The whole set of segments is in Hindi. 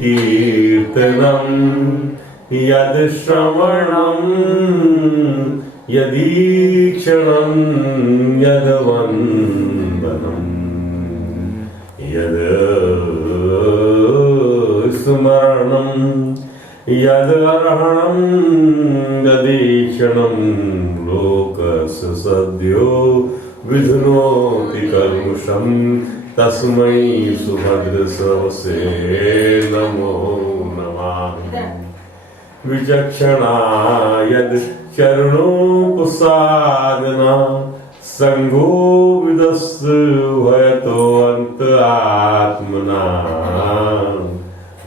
कीर्तनम् यद् श्रवणम् यदीक्षणम् यद् वन्दनम् यद् स्मरणम् यद् अर्हणम् यदीक्षणम् लोकस्य सद्यो विधुनोति कल्मुषम् तस्मै सुभद्रस्रवसे नमो नमः। विचक्षणा यद् चरणोपसादना संगो विदस्तु भयतो अंतरात्मना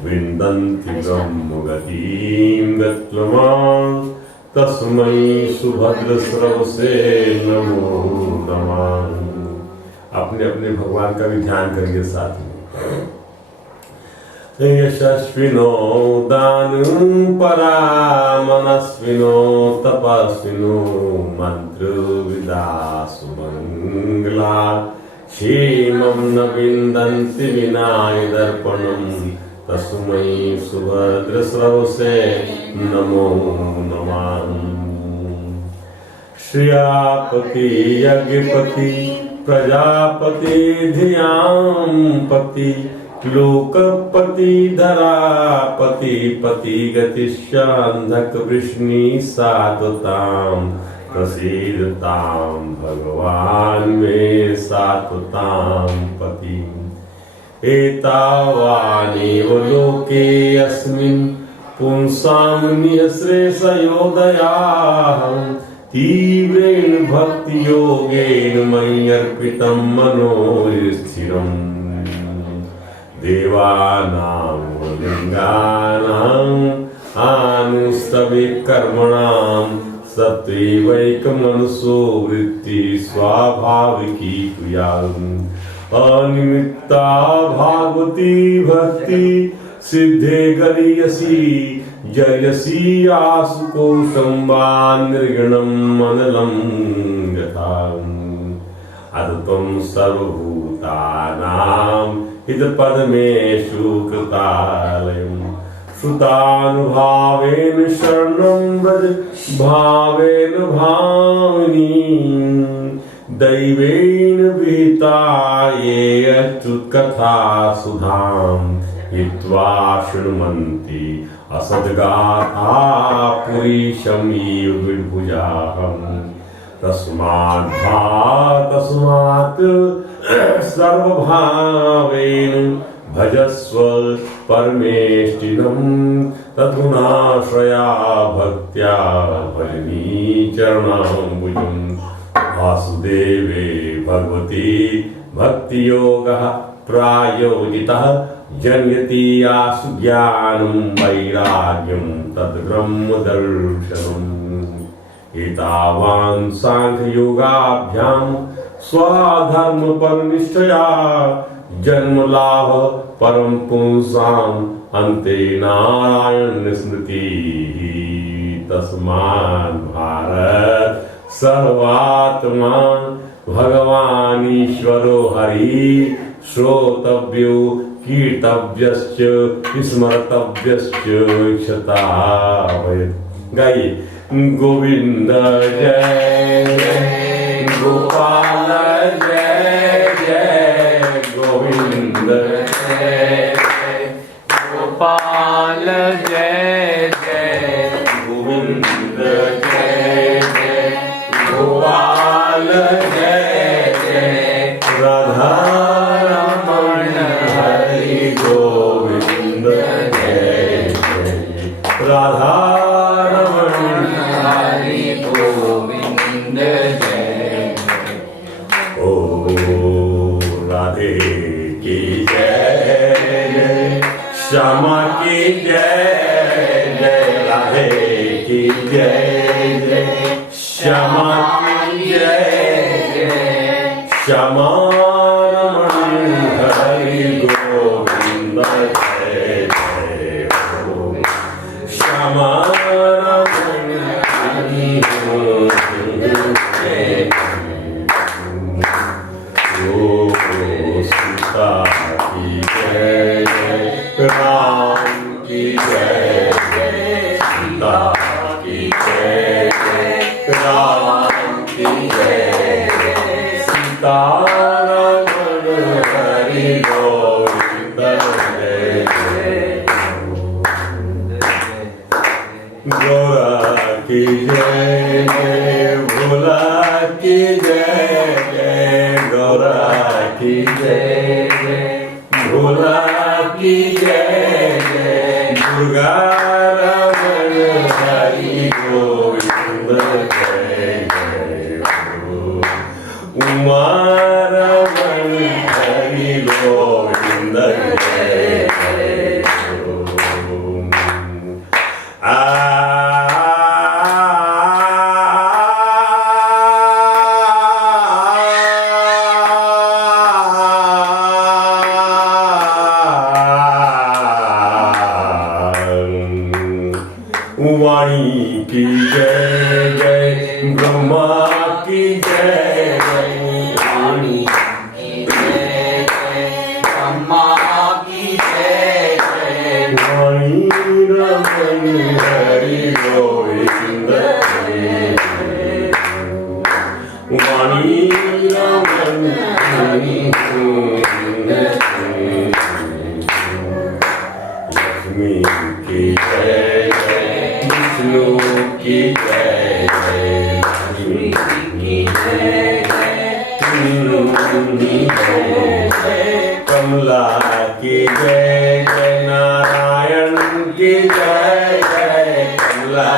विन्दन्ति ब्रह्मगतिं गत्वमान् तस्मै सुभद्रस्रवसे नमो नमः। अपने अपने भगवान का भी ध्यान करिए साथ में। यशस्विनो दानपरामनस्विनो तपस्विनो मंत्रविदासु मंगला क्षेमं न विन्दन्ति विनाय दर्पणम् तस्मै सुभद्रस्रवसे नमो नमः। श्रियापति यज्ञपति प्रजापति धियांपति लोकपति धरापति पति गतिश्चान्धक वृष्णि सात्वतां प्रसीदतां भगवान् मे सात्वतां पति। एतावानेव लोके अस्मिन् पुंसां निःश्रेषयोदयाः तीव्रेण भक्ति योगेन मयि अर्पितं मनो स्थिरम् देवानां लिंगानां आनुस्तविक कर्मणां सत्वैकमनसो वृत्ति स्वाभाविकी क्रियाम् अनिमित्ता भागवती भक्ति सिद्धे गरीयसी जयसी आसुकोशं वा निर्गुणम् अनलं यथा अद्वैतं सर्वभूतानां हितपद्मेषु कृतालयम् श्रुतानुभावेन शरणं व्रज भावेन भावनी दैवेन विहिता ये अच्युतकथा सुधां हित्वा शृण्वन्ति असद्गाथा पुरीशमीव विभुजाहम् तस्मात् सर्वभावेन भजस्व परमेष्टिनं तद्गुणाश्रया भक्त्या भजनी चरणाम्बुजम् वासुदेवे भगवती भक्तियोगः प्रायोजितः जन्यति आसु ज्ञानं वैराग्यं तद्ब्रह्मदर्शनम्। एतावान् सांख्ययोगाभ्यां स्वधर्मपरनिष्ठया जन्मलाभ परम पुंसाम् अन्ते नारायण स्मृतिः। तस्मात् भारत सर्वात्मा भगवान् ईश्वरो हरि श्रोतव्यो कीर्तव्यश्च स्मर्तव्यश्च इच्छता भवेत्। गाइए गोविंद जय जय गोपाल जय जय गोविंद जय गोपाल जय जय गोविंद जय जय गोपाल जय जय राधा रमण हरि गोविंद जय जय राधा श्यामा की जय जय राधे की जय जय श्यामा की जय जय श्यामा रमण हरि गोविंद जय जय श्यामा रमण हरि गोविंद जय ओ सीता की जय राम की जय सीता की जय राम की जय सीतारमण हरि गोविंद जय गोरा की जय जय भोला की जय जय गोरा की जय जय भोला की जय जय दुर्गा रमण हरि गोविंद जय जय उमा रमण हरि गोविंद जय जय वाणी की जय जय ब्रह्मा की जय जय वाणी की जय जय ब्रह्मा की जय जय वाणी रमण हरि गोविंद जय जय वाणी रमण हरि गोविंद जय लक्ष्मी की जय जय विष्णु की जय जय लक्ष्मी की जय जय विष्णु की जय जय कमला की जय जय नारायण की जय जय कमला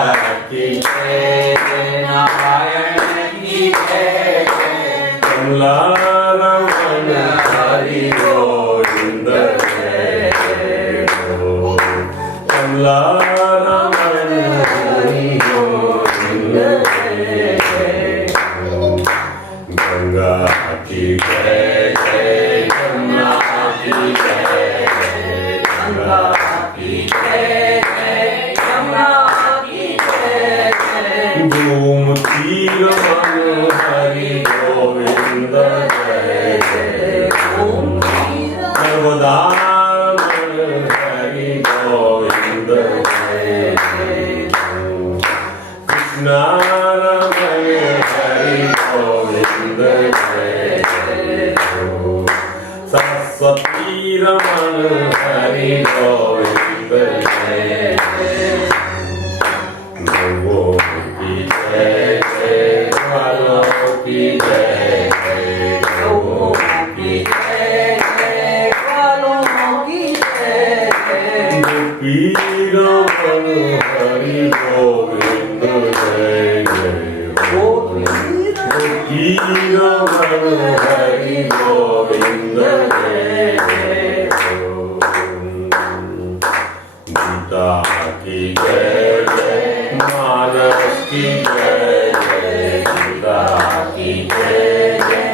की जय जय नारायण की जय जय कमला रमण हरि गोविंद जय जय कमला रमण हरि गोविंद जय जय गंगा की जय जय जमुना की जय जय गंगा की जय जय यमुना की जय जय गोमती रमण हरि गोविंद जय जय ओम नर्मदा रमण हरि गोविंद जय जय कृष्णा रमण हरि गोविंद जय जय सरस्वती रमण हरि गोविंद जय जय गौओं की जय जय ग्वालों की जय जय गौओं की जय जय कालों की जय जय गोपी रमण हरि गोविंद जय जय गोपी रमण हरि गोविंद जय जय गीता की जय जय मानस की जय जय गीता की जय जय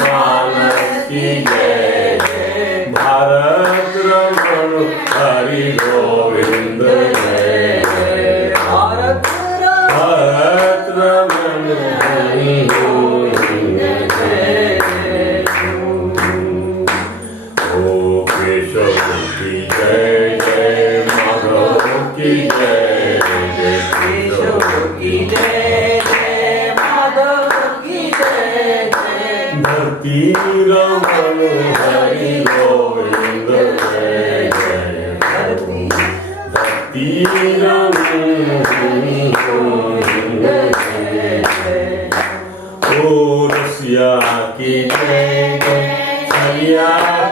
मानस की जय जय भारत रमण हरि गोविंद जय जय भारत भारत रमण हरि गोविंद जय जय ओ केशव की जय जय माधव की जय जय केशव की जय जय माधव की जय जय धरती रमण हरि गोविंद जय जय धरती रमण हरि गोविंद जय जय ओ रसिया की जय जय सरिया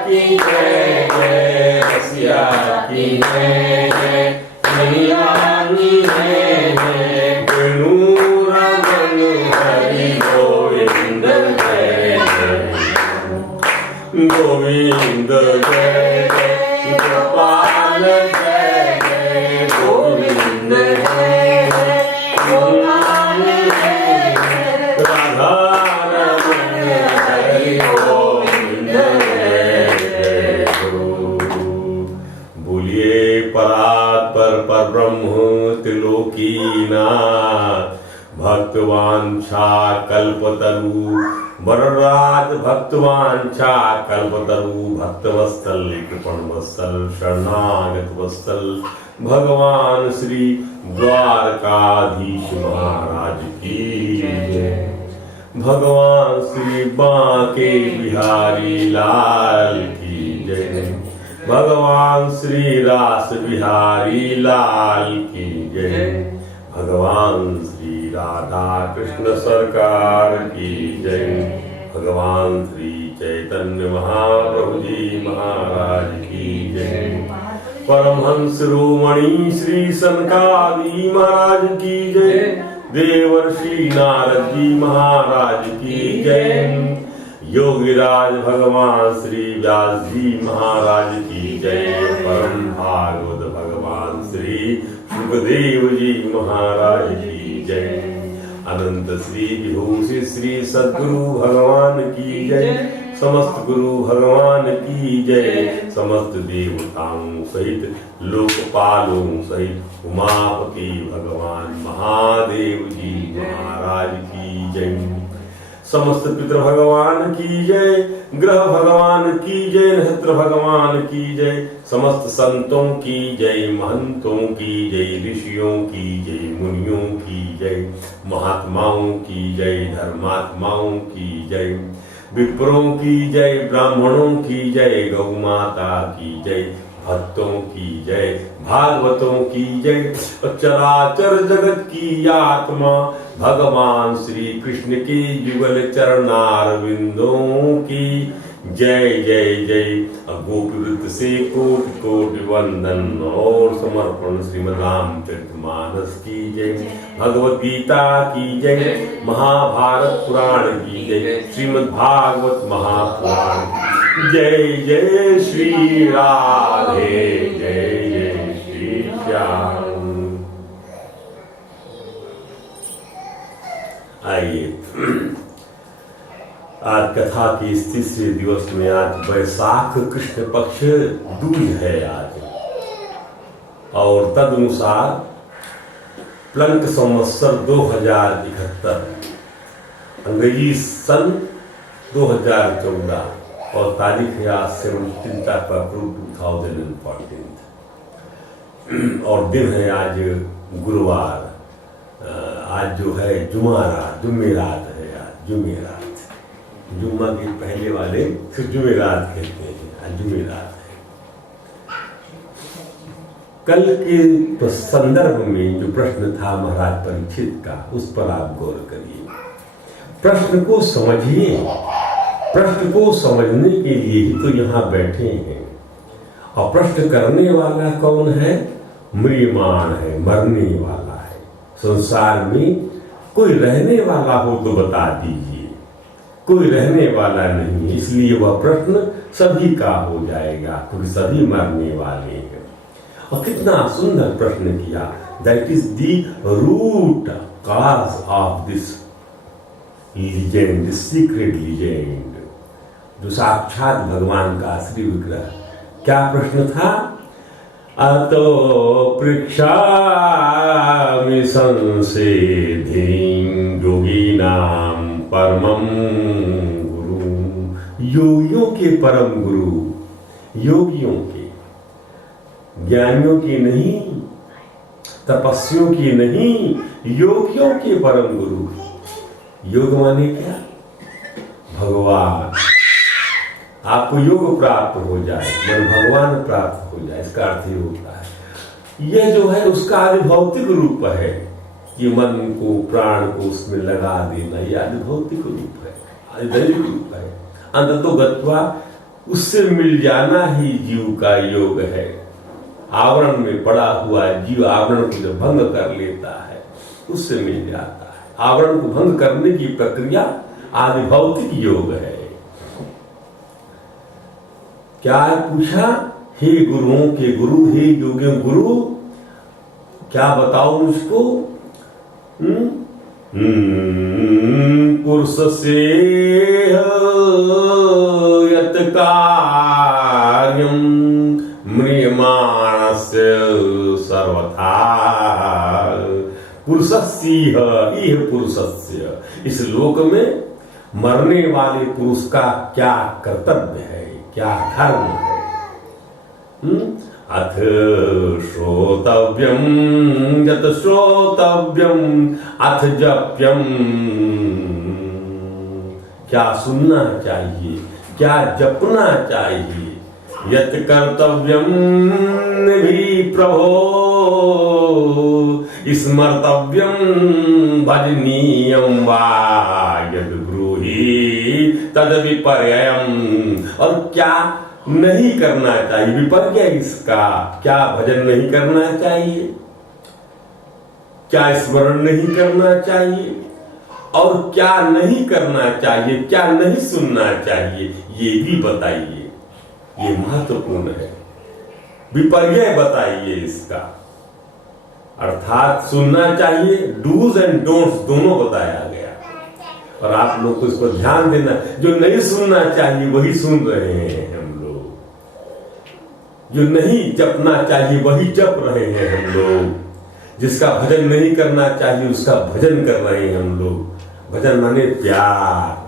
की जय जय रसिया की जय जय सरिया की जय जय वेणु रमण हरि गोविंद जय जय गोविंद जय जय गोपाल जय जय गोविंद जय जय गोपाल जय जय राधा रमण हरि गोविंद जय जय बोलिए परात्पर परब्रह्म त्रिलोकीनाथ भक्तवांछा कल्पतरु वरराज भक्तवांछा कल्पतरु भक्तवत्सल कृपण वत्सल शरणागत वत्सल भगवान श्री द्वारकाधीश महाराज की जय। भगवान श्री बांके बिहारी लाल की जय। भगवान श्री रास बिहारी लाल की जय। भगवान श्री राधा कृष्ण सरकार की जय। भगवान श्री चैतन्य महाप्रभु जी महाराज की जय। परमहंस शिरोमणि श्री सनकादि महाराज की जय। देवर्षि नारद जी महाराज की जय। योगीराज भगवान श्री व्यास जी महाराज की जय। परम भागवत भगवान श्री सुखदेव जी महाराज की जय। अनंत श्री विभूषि श्री सद्गुरु भगवान की जय। समस्त गुरु भगवान की जय। समस्त देवताओं सहित लोकपालों सहित उमापति भगवान महादेव जी महाराज की जय। समस्त पितृ भगवान की जय। ग्रह भगवान की जय। नक्षत्र भगवान की जय। समस्त संतों की जय। महंतों की जय। ऋषियों की जय। मुनियों की जय। महात्माओं की जय। धर्मात्माओं की जय। विप्रों की जय। ब्राह्मणों की जय। गौ माता की जय। भक्तों की जय। भागवतों की जय। चराचर जगत की आत्मा भगवान श्री कृष्ण के युगल चरणारविंदों की जय जय जय। गोपीवृत्त से कोटि कोटि वंदन और समर्पण श्रीमद् रामचरितमानस की जय। भगवद गीता की जय। महाभारत पुराण की जय। श्रीमद् भागवत महापुराण जय जय श्री राधे जय जय श्री श्याम। आइए आज कथा के इस तीसरे दिवस में आज वैशाख कृष्ण पक्ष दूज है आज, और तदनुसार प्लंक संवत्सर 2071 अंग्रेजी सन 2014 और तारीख है आज 17 अप्रैल 2014 और दिन है आज गुरुवार। आज जो है जुमेरात है। आज जुमेरात, जुम्मा के पहले वाले फिर जुमेरात कहते हैं। आज जुमेरात है। कल के संदर्भ में जो प्रश्न था महाराज परीक्षित का, उस पर आप गौर करिए। प्रश्न को समझिए। प्रश्न को समझने के लिए ही तो यहाँ बैठे हैं। और प्रश्न करने वाला कौन है? म्रियमाण है, मरने वाला है। संसार में कोई रहने वाला हो तो बता दीजिए। कोई रहने वाला नहीं है, इसलिए वह प्रश्न सभी का हो जाएगा, क्योंकि सभी मरने वाले हैं। और कितना सुंदर प्रश्न किया। That is the root cause of this legend, this secret legend, जो साक्षात भगवान का श्री विग्रह। क्या प्रश्न था? अतो पृच्छामि संसेधिं योगिनां परमं गुरु। योगियों के परम गुरु, योगियों के, ज्ञानियों के नहीं, तपस्वियों के नहीं, योगियों के परम गुरु। योग माने क्या? भगवान। आपको योग प्राप्त हो जाए, मन भगवान प्राप्त हो जाए, इसका अर्थ ही होता है। यह जो है उसका आदिभौतिक रूप है कि मन को, प्राण को उसमें लगा देना। यह आदिभौतिक रूप है, आदिदैविक रूप है। अंततो गत्वा उससे मिल जाना ही जीव का योग है। आवरण में पड़ा हुआ जीव आवरण को जब भंग कर लेता है उससे मिल जाता है। आवरण को भंग करने की प्रक्रिया आदिभौतिक योग है। क्या पूछा? हे गुरुओं के गुरु, हे योगियों गुरु, क्या बताओ मुझको? पुरुष से यत कार्यम म्रियमाणस्य सर्वथा। पुरुषस्य इह पुरुषस्य, इस लोक में मरने वाले पुरुष का क्या कर्तव्य है, क्या धर्म है। अथ श्रोतव्यम यत श्रोतव्यम अथ जप्यम, क्या सुनना चाहिए, क्या जपना चाहिए। यत कर्तव्यम भी प्रभो स्मर्तव्यम भजनीयम वा यद ब्रूहि तद विपर्ययम, और क्या नहीं करना चाहिए, विपर्य इसका, क्या भजन नहीं करना चाहिए, क्या स्मरण नहीं करना चाहिए, और क्या नहीं करना चाहिए, क्या नहीं सुनना चाहिए, ये भी बताइए। ये महत्वपूर्ण है, विपर्य बताइए इसका। अर्थात सुनना चाहिए, डूज एंड डोंट्स दोनों बताया गया, और आप लोग को इसको ध्यान देना। जो नहीं सुनना चाहिए वही सुन रहे हैं हम लोग, जो नहीं जपना चाहिए वही जप रहे हैं हम लोग, जिसका भजन नहीं करना चाहिए उसका भजन कर रहे हैं हम लोग। भजन माने प्यार,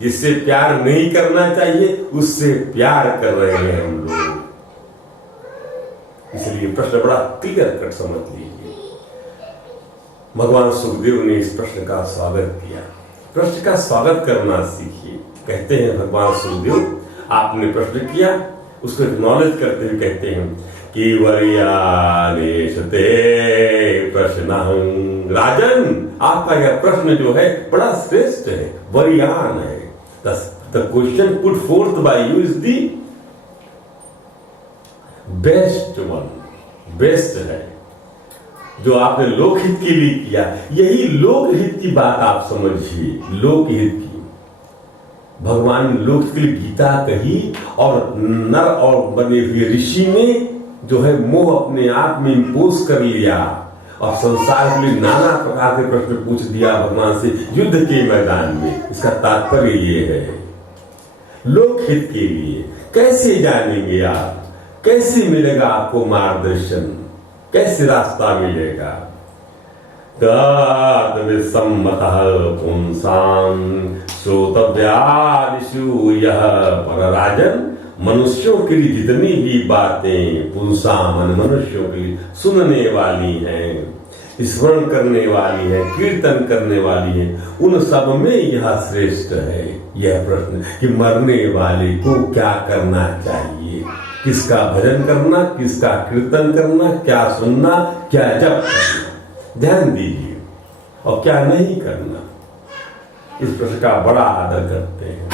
जिससे प्यार नहीं करना चाहिए उससे प्यार कर रहे हैं हम लोग। इसलिए प्रश्न बड़ा क्लियर कट समझ लीजिए। भगवान सुखदेव ने इस प्रश्न का स्वागत किया। प्रश्न का स्वागत करना सीखिए। कहते हैं भगवान सुखदेव, आपने प्रश्न किया, उसको एक्नॉलेज करते हुए कहते हैं कि वरियालेशते प्रश्न, राजन आपका यह प्रश्न जो है बड़ा श्रेष्ठ है, वरियान है। The question put forth by you is the best one, best है, जो आपने लोकहित के लिए किया। यही लोकहित की बात आप समझिए, लोकहित की। भगवान ने लोक के लिए गीता कही, और नर और बने हुए ऋषि ने जो है मोह अपने आप में इंपोज कर लिया, और संसार के लिए नाना प्रकार के प्रश्न पूछ दिया भगवान से युद्ध के मैदान में। इसका तात्पर्य ये है, लोकहित के लिए। कैसे जानेंगे आप, कैसे मिलेगा आपको मार्गदर्शन, कैसे रास्ता मिलेगा। तद्विसम्मतः पुंसां श्रोतव्यादिषु यः पर, राजन मनुष्यों के लिए जितनी भी बातें पुंसां मनुष्यों के लिए सुनने वाली हैं, स्मरण करने वाली है, कीर्तन करने वाली है, उन सब में यह श्रेष्ठ है। यह प्रश्न कि मरने वाले को क्या करना चाहिए, किसका भजन करना, किसका कीर्तन करना, क्या सुनना, क्या जप करना, ध्यान दीजिए, और क्या नहीं करना। इस प्रश्न का बड़ा आदर करते हैं।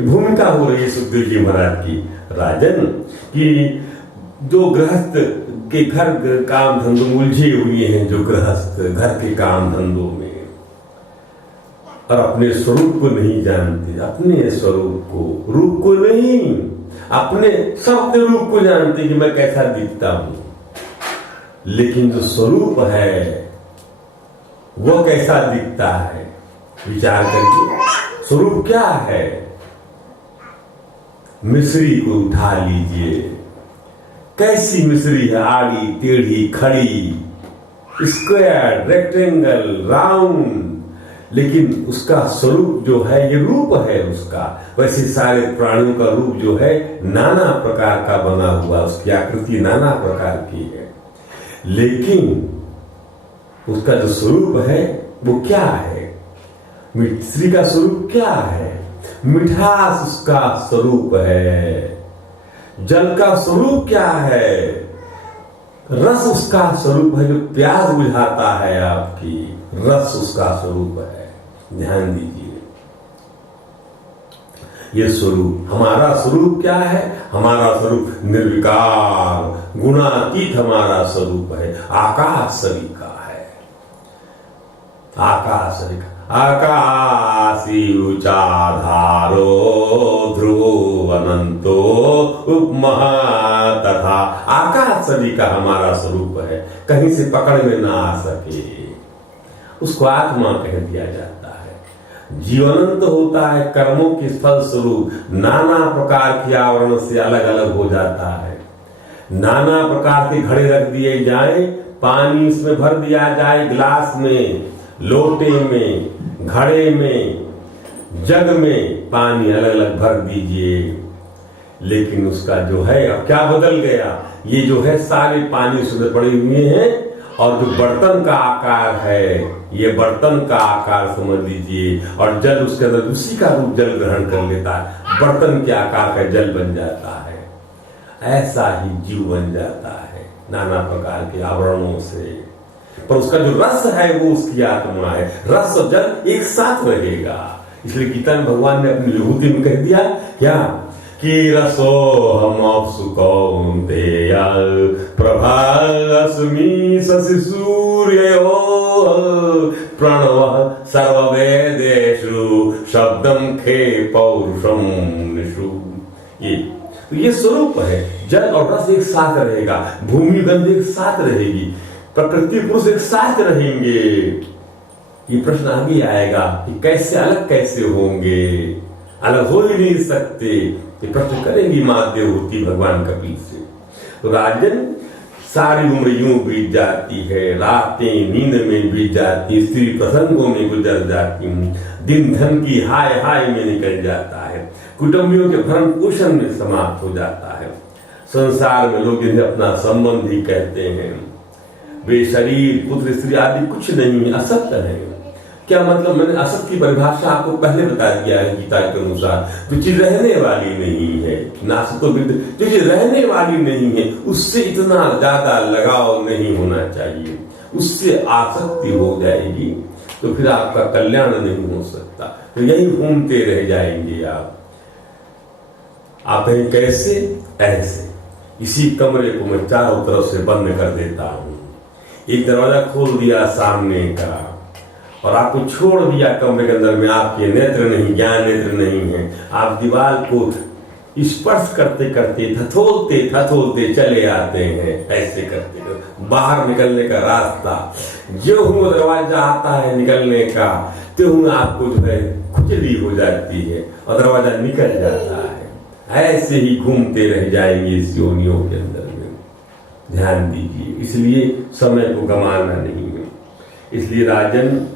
भूमिका हो रही है सुखदेव जी महाराज की, राजन, कि जो गृहस्थ के घर काम धंधों में उलझे हुए हैं, जो गृहस्थ घर के काम धंधों में और अपने स्वरूप को नहीं जानते, अपने स्वरूप को, रूप को नहीं, अपने शब्द रूप को जानते कि मैं कैसा दिखता हूं, लेकिन जो स्वरूप है वो कैसा दिखता है, विचार करिए। स्वरूप क्या है? मिश्री को उठा लीजिए, कैसी मिश्री है, आड़ी टेढ़ी खड़ी, स्क्वायर, रेक्टेंगल, राउंड, लेकिन उसका स्वरूप जो है, ये रूप है उसका। वैसे सारे प्राणियों का रूप जो है नाना प्रकार का बना हुआ, उसकी आकृति नाना प्रकार की है, लेकिन उसका जो स्वरूप है वो क्या है? मिश्री का स्वरूप क्या है? मिठास उसका स्वरूप है। जल का स्वरूप क्या है? रस उसका स्वरूप है, जो प्यास बुझाता है आपकी, रस उसका स्वरूप है। ध्यान दीजिए, ये स्वरूप, हमारा स्वरूप क्या है? हमारा स्वरूप निर्विकार गुणातीत हमारा स्वरूप है, आकाश सभी का है, आकाश सभी का। आकाशी उचाधारो ध्रुव अनंतो उपमहा तथा, आकाश सभी का हमारा स्वरूप है, कहीं से पकड़ में ना आ सके, उसको आत्मा कह दिया जाता है। जीवनंत होता है कर्मों के फल स्वरूप, नाना प्रकार के आवरण से अलग अलग हो जाता है। नाना प्रकार के घड़े रख दिए जाएं, पानी इसमें भर दिया जाए, गिलास में, लोटे में, घड़े में, जग में पानी अलग अलग भर दीजिए, लेकिन उसका जो है अब क्या बदल गया, ये जो है सारे पानी उसमें पड़े हुए हैं, और जो बर्तन का आकार है ये बर्तन का आकार समझ लीजिए, और जल उसके अंदर उसी का रूप जल ग्रहण कर लेता है, बर्तन के आकार का जल बन जाता है। ऐसा ही जीव बन जाता है नाना प्रकार के आवरणों से, पर उसका जो रस है वो उसकी आत्मा है। रस और जल एक साथ रहेगा। इसलिए गीता में भगवान ने अपनी विभूति में कह दिया क्या कि रसो हम कौन्तेय प्रभास्मि शशि सूर्यो प्रणव सर्ववेदेषु शब्दम खे पौरुषम निषु। ये स्वरूप है। जल और रस एक साथ रहेगा, भूमि गंध एक साथ रहेगी, प्रकृति पुरुष एक साथ रहेंगे। ये प्रश्न आगे आएगा कि कैसे अलग कैसे होंगे, अलग हो ही नहीं सकते। ये प्रश्न करेंगी मां देवहूति भगवान कपिल से। तो राजन सारी उम्र यूं बीत जाती है, रातें नींद में बीत जाती, स्त्री प्रसंगों में गुजर जाती, दिन धन की हाय हाय में निकल जाता है, कुटुंबियों के भरण पोषण में समाप्त हो जाता है। संसार में लोग इन्हें अपना संबंधी कहते हैं, वे शरीर पुत्र स्त्री आदि कुछ नहीं है, असत्य है। क्या मतलब, मैंने असत की परिभाषा आपको पहले बता दिया है गीता के अनुसार। जो चीज रहने वाली नहीं है, नासतो विद, जो चीज रहने वाली नहीं है उससे इतना ज्यादा लगाव नहीं होना चाहिए। उससे आसक्ति हो जाएगी तो फिर आपका कल्याण नहीं हो सकता, तो यही घूमते रह जाएंगे आप कहें कैसे, ऐसे। इसी कमरे को मैं चारों तरफ से बंद कर देता हूं, एक दरवाजा खोल दिया सामने का और आपको छोड़ दिया कमरे के अंदर में। आपके नेत्र नहीं, ज्ञान नेत्र नहीं है, आप दीवार को स्पर्श करते करते थथोलते थथोलते चले आते हैं। ऐसे करते करते बाहर निकलने का रास्ता जो हूं दरवाजा आता है निकलने का, तो आपको जो है खुजली हो जाती है और दरवाजा निकल जाता है। ऐसे ही घूमते रह जाएंगे इस योनियों के अंदर में। ध्यान दीजिए, इसलिए समय को गंवाना नहीं है। इसलिए राजन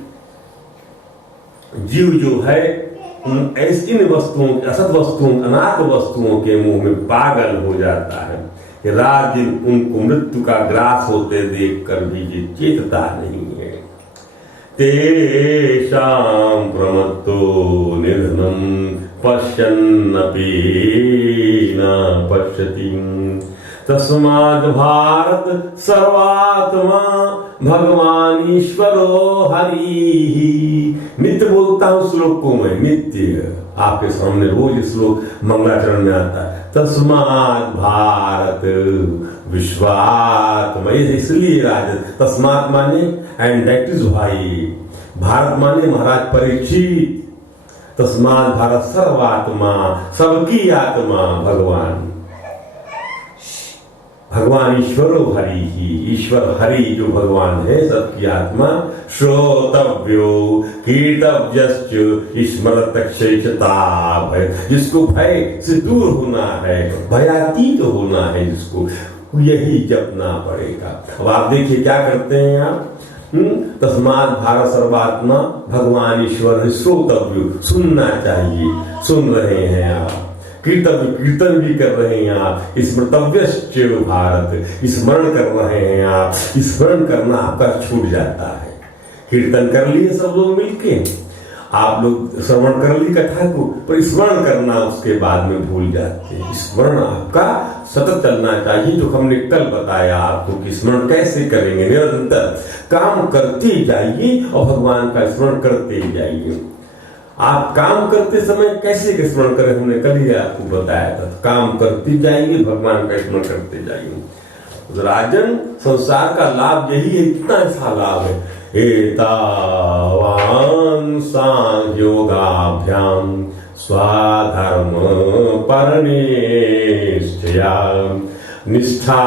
जीव जो है इन वस्तुओं, असत वस्तुओं, अनाथ वस्तुओं के मुंह में पागल हो जाता है कि रात दिन उनको मृत्यु का ग्रास होते देखकर भी ये चेतता नहीं है। तेषां प्रमत्तो निधनम पश्यन्नपि न पश्यति तस्माद् भारत सर्वात्मा भगवान ईश्वरो हरि। नित्य बोलता हूं श्लोकों में, नित्य आपके सामने रोज श्लोक मंगलाचरण में आता है। तस्मात् भारत विश्वात्मा, इसलिए राजन तस्मात् माने and that is why, Bharat माने महाराज परीक्षित, तस्मात् भारत सर्वात्मा, सबकी आत्मा भगवान, भगवान ईश्वरो हरि ही, ईश्वर हरि जो भगवान है सबकी आत्मा, श्रोतव्यो कीर्तव्यश्च स्मरतक्षेचता, जिसको भय से दूर होना है, भयातीत होना है, जिसको यही जपना पड़ेगा। अब आप देखिए क्या करते हैं आप, तस्मात् भारत सर्वात्मा भगवान ईश्वर, श्रोतव्यो सुनना चाहिए, सुन रहे हैं आप, कीर्तन भी कर रहे हैं आप, स्मृतव्यश्च भारत, स्मरण कर रहे हैं आप, स्मरण करना आपका छूट जाता है। कीर्तन कर लिए सब लोग मिलके, आप लोग श्रवण कर ली कथा को, पर स्मरण करना उसके बाद में भूल जाते हैं। स्मरण आपका सतत चलना चाहिए, जो हमने कल बताया आपको कि स्मरण कैसे करेंगे। निरंतर काम करते जाइए और भगवान का स्मरण करते जाइए। आप काम करते समय कैसे स्मरण करें, हमने कल ही आपको बताया था। काम करते जाएंगे, भगवान का स्मरण करते जाएंगे। तो राजन संसार का लाभ यही है, इतना ऐसा लाभ है। एतावान सांयोगाभ्याम स्वाधर्म परनिष्ठया, निष्ठा,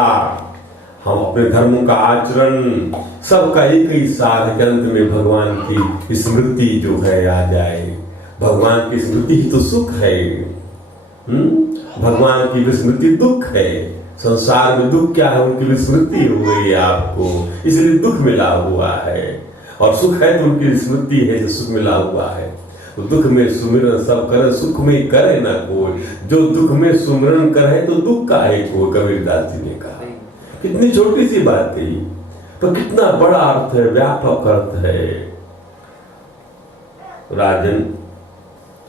हम अपने धर्मों का आचरण सबका एक ही सार है, अंत में भगवान की स्मृति जो है आ जाए। भगवान की स्मृति ही तो सुख है, भगवान की विस्मृति दुख है। संसार में दुख क्या है, उनकी विस्मृति हो गई है आपको, इसलिए दुख मिला हुआ है, और सुख है तो उनकी स्मृति है जो सुख मिला हुआ है। तो दुख में सुमिरन सब करे, सुख में करे ना कोई, जो दुख में सुमिरन करे तो दुख का है कोई, कबीरदास जी ने कहा। कितनी छोटी सी बात है पर कितना बड़ा अर्थ है, व्यापक अर्थ है। राजन,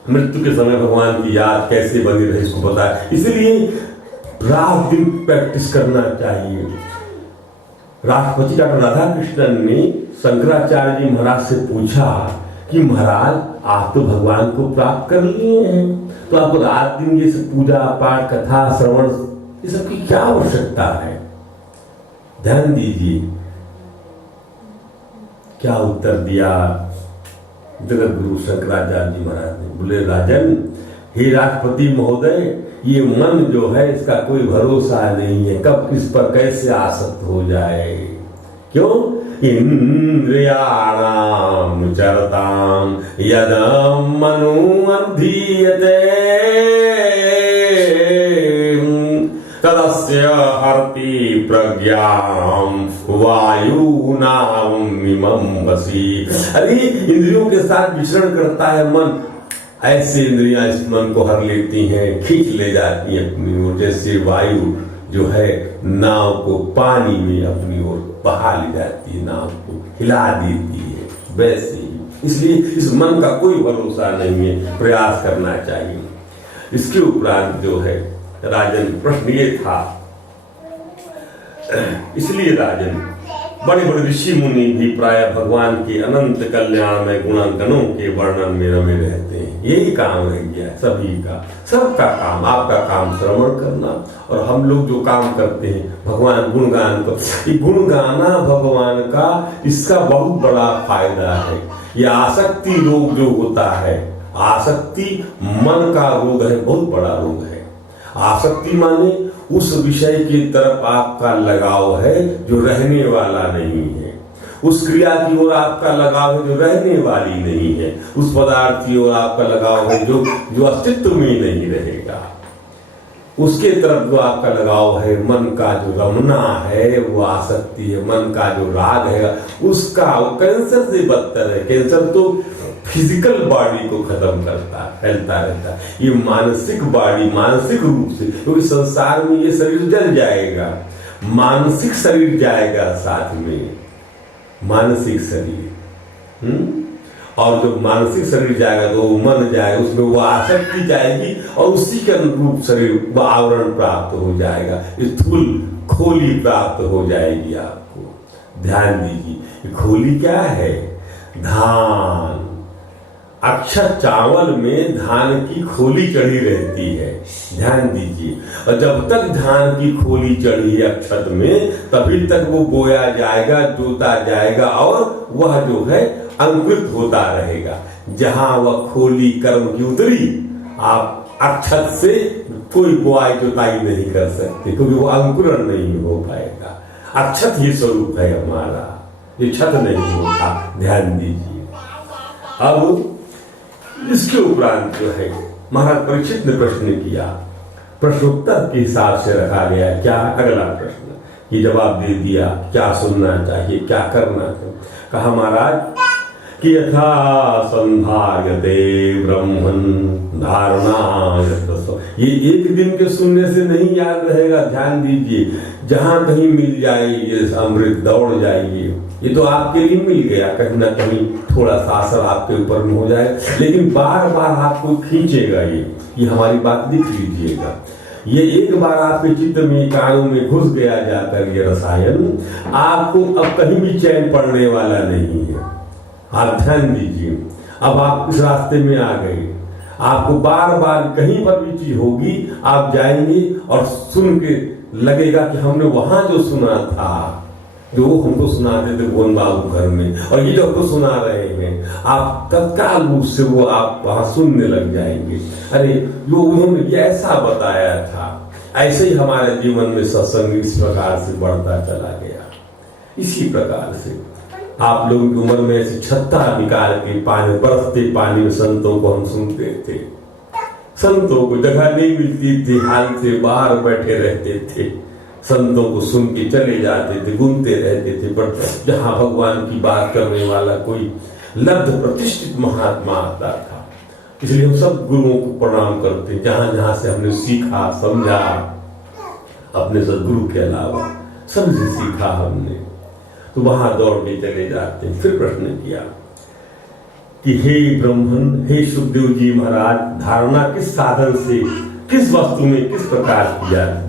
मृत्यु के समय भगवान की याद कैसे बनी रहे इसको पता है, इसलिए रात दिन प्रैक्टिस करना चाहिए। राष्ट्रपति डॉक्टर राधा कृष्णन ने शंकराचार्य जी महाराज से पूछा कि महाराज आप तो भगवान को प्राप्त कर लिए हैं, तो आपको रात दिन ये सब पूजा पाठ कथा श्रवण ये सब की क्या आवश्यकता है? ध्यान दीजिए क्या उत्तर दिया जगत गुरु शंकराचार्य जी महाराज ने। बोले राजन, हे राष्ट्रपति महोदय, ये मन जो है इसका कोई भरोसा नहीं है, कब किस पर कैसे आसक्त हो जाए। क्यों? इंद्रियाणाम चरताम यद मनु अधीयते तदस्य हरति प्रज्ञाम वायुनाम इमं वसी। अरे इंद्रियों के साथ विचरण करता है मन, ऐसे इंद्रियां इस मन को हर लेती हैं, खींच ले जाती हैं अपनी ओर, जैसे वायु जो है नाव को पानी में अपनी ओर बहा ले जाती है, नाव को हिला देती है, वैसे ही। इसलिए इस मन का कोई भरोसा नहीं है, प्रयास करना चाहिए। इसके उपरांत जो है राजन, प्रश्न ये था, इसलिए राजन बड़े बड़े ऋषि मुनि भी प्राय भगवान के अनंत कल्याण में गुणगणों के वर्णन में रमे रहते हैं। यही काम रह गया सभी का, सबका काम। आपका काम श्रवण करना, और हम लोग जो काम करते हैं भगवान गुणगान को, ये गुण गाना भगवान का, इसका बहुत बड़ा फायदा है। ये आसक्ति रोग जो होता है, आसक्ति मन का रोग है, बहुत बड़ा रोग है। आसक्ति माने उस विषय की तरफ आपका लगाव है जो रहने वाला नहीं है, उस क्रिया की ओर आपका लगाव है जो रहने वाली नहीं है, उस पदार्थ की ओर आपका लगाव है जो अस्तित्व में नहीं रहेगा, उसके तरफ जो आपका लगाव है, मन का जो रमना है वो आसक्ति है। मन का जो राग है उसका, वो कैंसर से बदतर है। कैंसर तो फिजिकल बॉडी को खत्म करता है, फैलता रहता है। ये मानसिक बॉडी, मानसिक रूप से, क्योंकि संसार में ये शरीर जल जाएगा, मानसिक शरीर जाएगा साथ में, मानसिक शरीर। और जो मानसिक शरीर जाएगा तो वो मन जाएगा, उसमें वो आसक्ति जाएगी और उसी के अनुरूप शरीर वो आवरण प्राप्त हो जाएगा, स्थूल खोली प्राप्त हो जाएगी आपको। ध्यान दीजिए, खोली क्या है? धान, अक्षत चावल में धान की खोली चढ़ी रहती है। ध्यान दीजिए, और जब तक धान की खोली चढ़ी है अक्षत में, तभी तक वो बोया जाएगा, जोता जाएगा, और वह जो है अंकुरित होता रहेगा। जहां वह खोली कर्म की उतरी, आप अक्षत से कोई बुआई जोताई नहीं कर सकते, क्योंकि वो अंकुरण नहीं हो पाएगा। अक्षत ही स्वरूप है हमारा, ये छत नहीं होता। ध्यान दीजिए। अब इसके उपरांत जो है महाराज परीक्षित ने प्रश्न किया, प्रश्नोत्तर के हिसाब से रखा गया। क्या? अगला प्रश्न, ये जवाब दे दिया, क्या सुनना चाहिए, क्या करना चाहिए। कहा महाराज कि यथा संधार्यते ब्रह्मन् धारणा, ये एक दिन के सुनने से नहीं याद रहेगा। ध्यान दीजिए, जहां कहीं मिल जाए ये अमृत दौड़ जाइए। ये तो आपके लिए मिल गया, कहीं ना कहीं थोड़ा सा असर आपके ऊपर में हो जाए, लेकिन बार बार आपको खींचेगा। ये हमारी बात लिख लीजिएगा। ये एक बार आपके चित्त में, कानों में घुस गया जाकर ये रसायन, आपको अब कहीं भी चैन पड़ने वाला नहीं है। आप ध्यान दीजिए, अब आप इस रास्ते में आ गए, आपको बार बार कहीं पर भी चीज होगी, आप जाएंगे और सुन के लगेगा कि हमने वहां जो सुना था, जो हमको सुनाते थे गोन बाबू घर में, और ये जो हमको सुना रहे हैं, आप तत्काल रूप से वो आप वहां सुनने लग जाएंगे। अरे जो उन्होंने ये ऐसा बताया था, ऐसे ही हमारे जीवन में सत्संग इस प्रकार से बढ़ता चला गया। इसी प्रकार से आप लोगों की उम्र में ऐसे छत्ता निकाल के पानी, बरसते पानी में संतों को हम सुनते थे। संतों को जगह नहीं मिलती थी, हाल से बाहर बैठे रहते थे, संतों को सुन के चले जाते थे, घूमते रहते थे। पर जहां भगवान की बात करने वाला कोई लब्ध प्रतिष्ठित महात्मा आता था, इसलिए हम सब गुरुओं को प्रणाम करते हैं, जहां जहां से हमने सीखा समझा, अपने सदगुरु के अलावा सबसे सीखा हमने, तो वहां दौड़ के चले जाते हैं। फिर प्रश्न किया कि हे ब्रह्मन, हे सुखदेव जी महाराज, धारणा किस साधन से, किस वस्तु में किस प्रकार की जाती?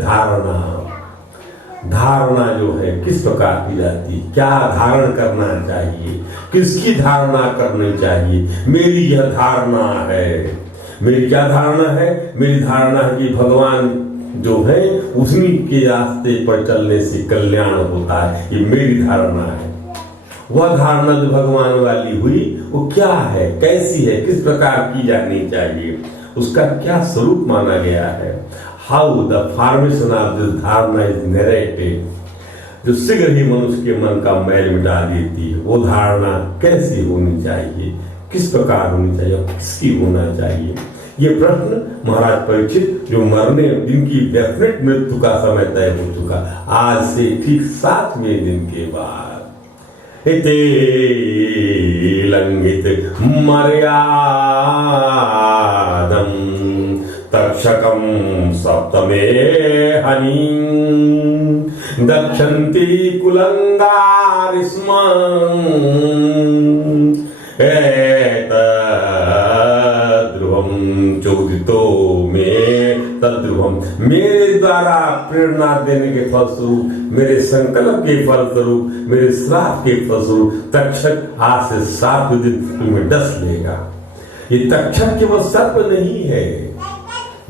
धारणा जो है किस प्रकार की जाती, क्या धारण करना चाहिए, किसकी धारणा करनी चाहिए? मेरी यह धारणा है। मेरी क्या धारणा है? मेरी धारणा है कि भगवान जो है उसी के रास्ते पर चलने से कल्याण होता है, ये मेरी धारणा है। वह धारणा जो भगवान वाली हुई वो क्या है, कैसी है, किस प्रकार की जानी चाहिए, उसका क्या स्वरूप माना गया है? How the formation of this धारणा इज नरेटेड, जो शीघ्र ही मनुष्य के मन का मैल मिटा देती है। वो धारणा कैसी होनी चाहिए, किस प्रकार होनी चाहिए, किसकी होना चाहिए? ये प्रश्न महाराज परीक्षित, जो मरने, जिनकी डेफिनेट मृत्यु का समय तय हो चुका, आज से ठीक 7वें दिन के बाद, इते लंघित मर्यादम तक्षकम सप्तमे हनि दक्षन्ति कुलंगार स्म ध्रुवम चोदितो में तद्रुवम, मेरे द्वारा प्रेरणा देने के फलस्वरूप, मेरे संकल्प के फलस्वरूप, मेरे श्राप के फलस्वरूप तक्षक आज से 7 दिन तुम्हें डस लेगा। ये तक्षक केवल सर्प नहीं है,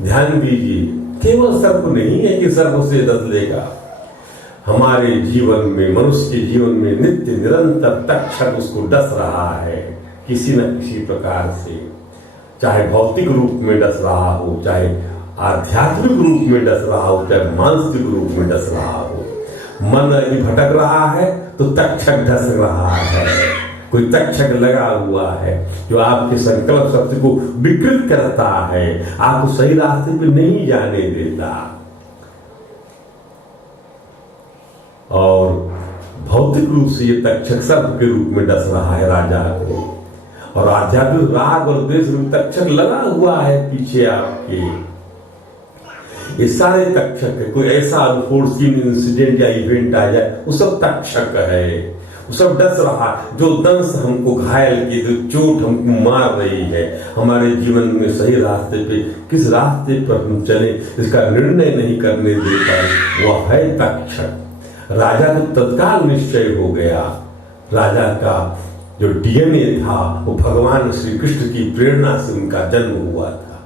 ध्यान दीजिए, केवल सर्प नहीं है कि सर्प उसे डस लेगा। हमारे जीवन में, मनुष्य के जीवन में नित्य निरंतर तक्षक उसको डस रहा है, किसी न किसी प्रकार से, चाहे भौतिक रूप में डस रहा हो, चाहे आध्यात्मिक रूप में डस रहा हो, चाहे मानसिक रूप में डस रहा हो। मन यदि भटक रहा है तो तक्षक डस रहा है, कोई तक्षक लगा हुआ है जो आपके संकल्प शक्ति को विकृत करता है, आपको सही रास्ते पे नहीं जाने देता। और भौतिक रूप से ये तक्षक सर्प के रूप में डस रहा है राजा को, और आध्यात्मिक राग और द्वेष रूप तक्षक लगा हुआ है पीछे आपके। ये सारे तक्षक है। कोई ऐसा अनफोर्चुनेट इंसिडेंट या इवेंट आ जाए, वो सब तक्षक है, वो सब डस रहा। जो दंश हमको घायल की, जो चोट हमको मार रही है, हमारे जीवन में सही रास्ते पे, किस रास्ते पर हम चले इसका निर्णय नहीं करने देता, वह है तक्षक। राजा को तत्काल निश्चय हो गया, राजा का जो डीएनए था वो भगवान श्री कृष्ण की प्रेरणा से उनका जन्म हुआ था,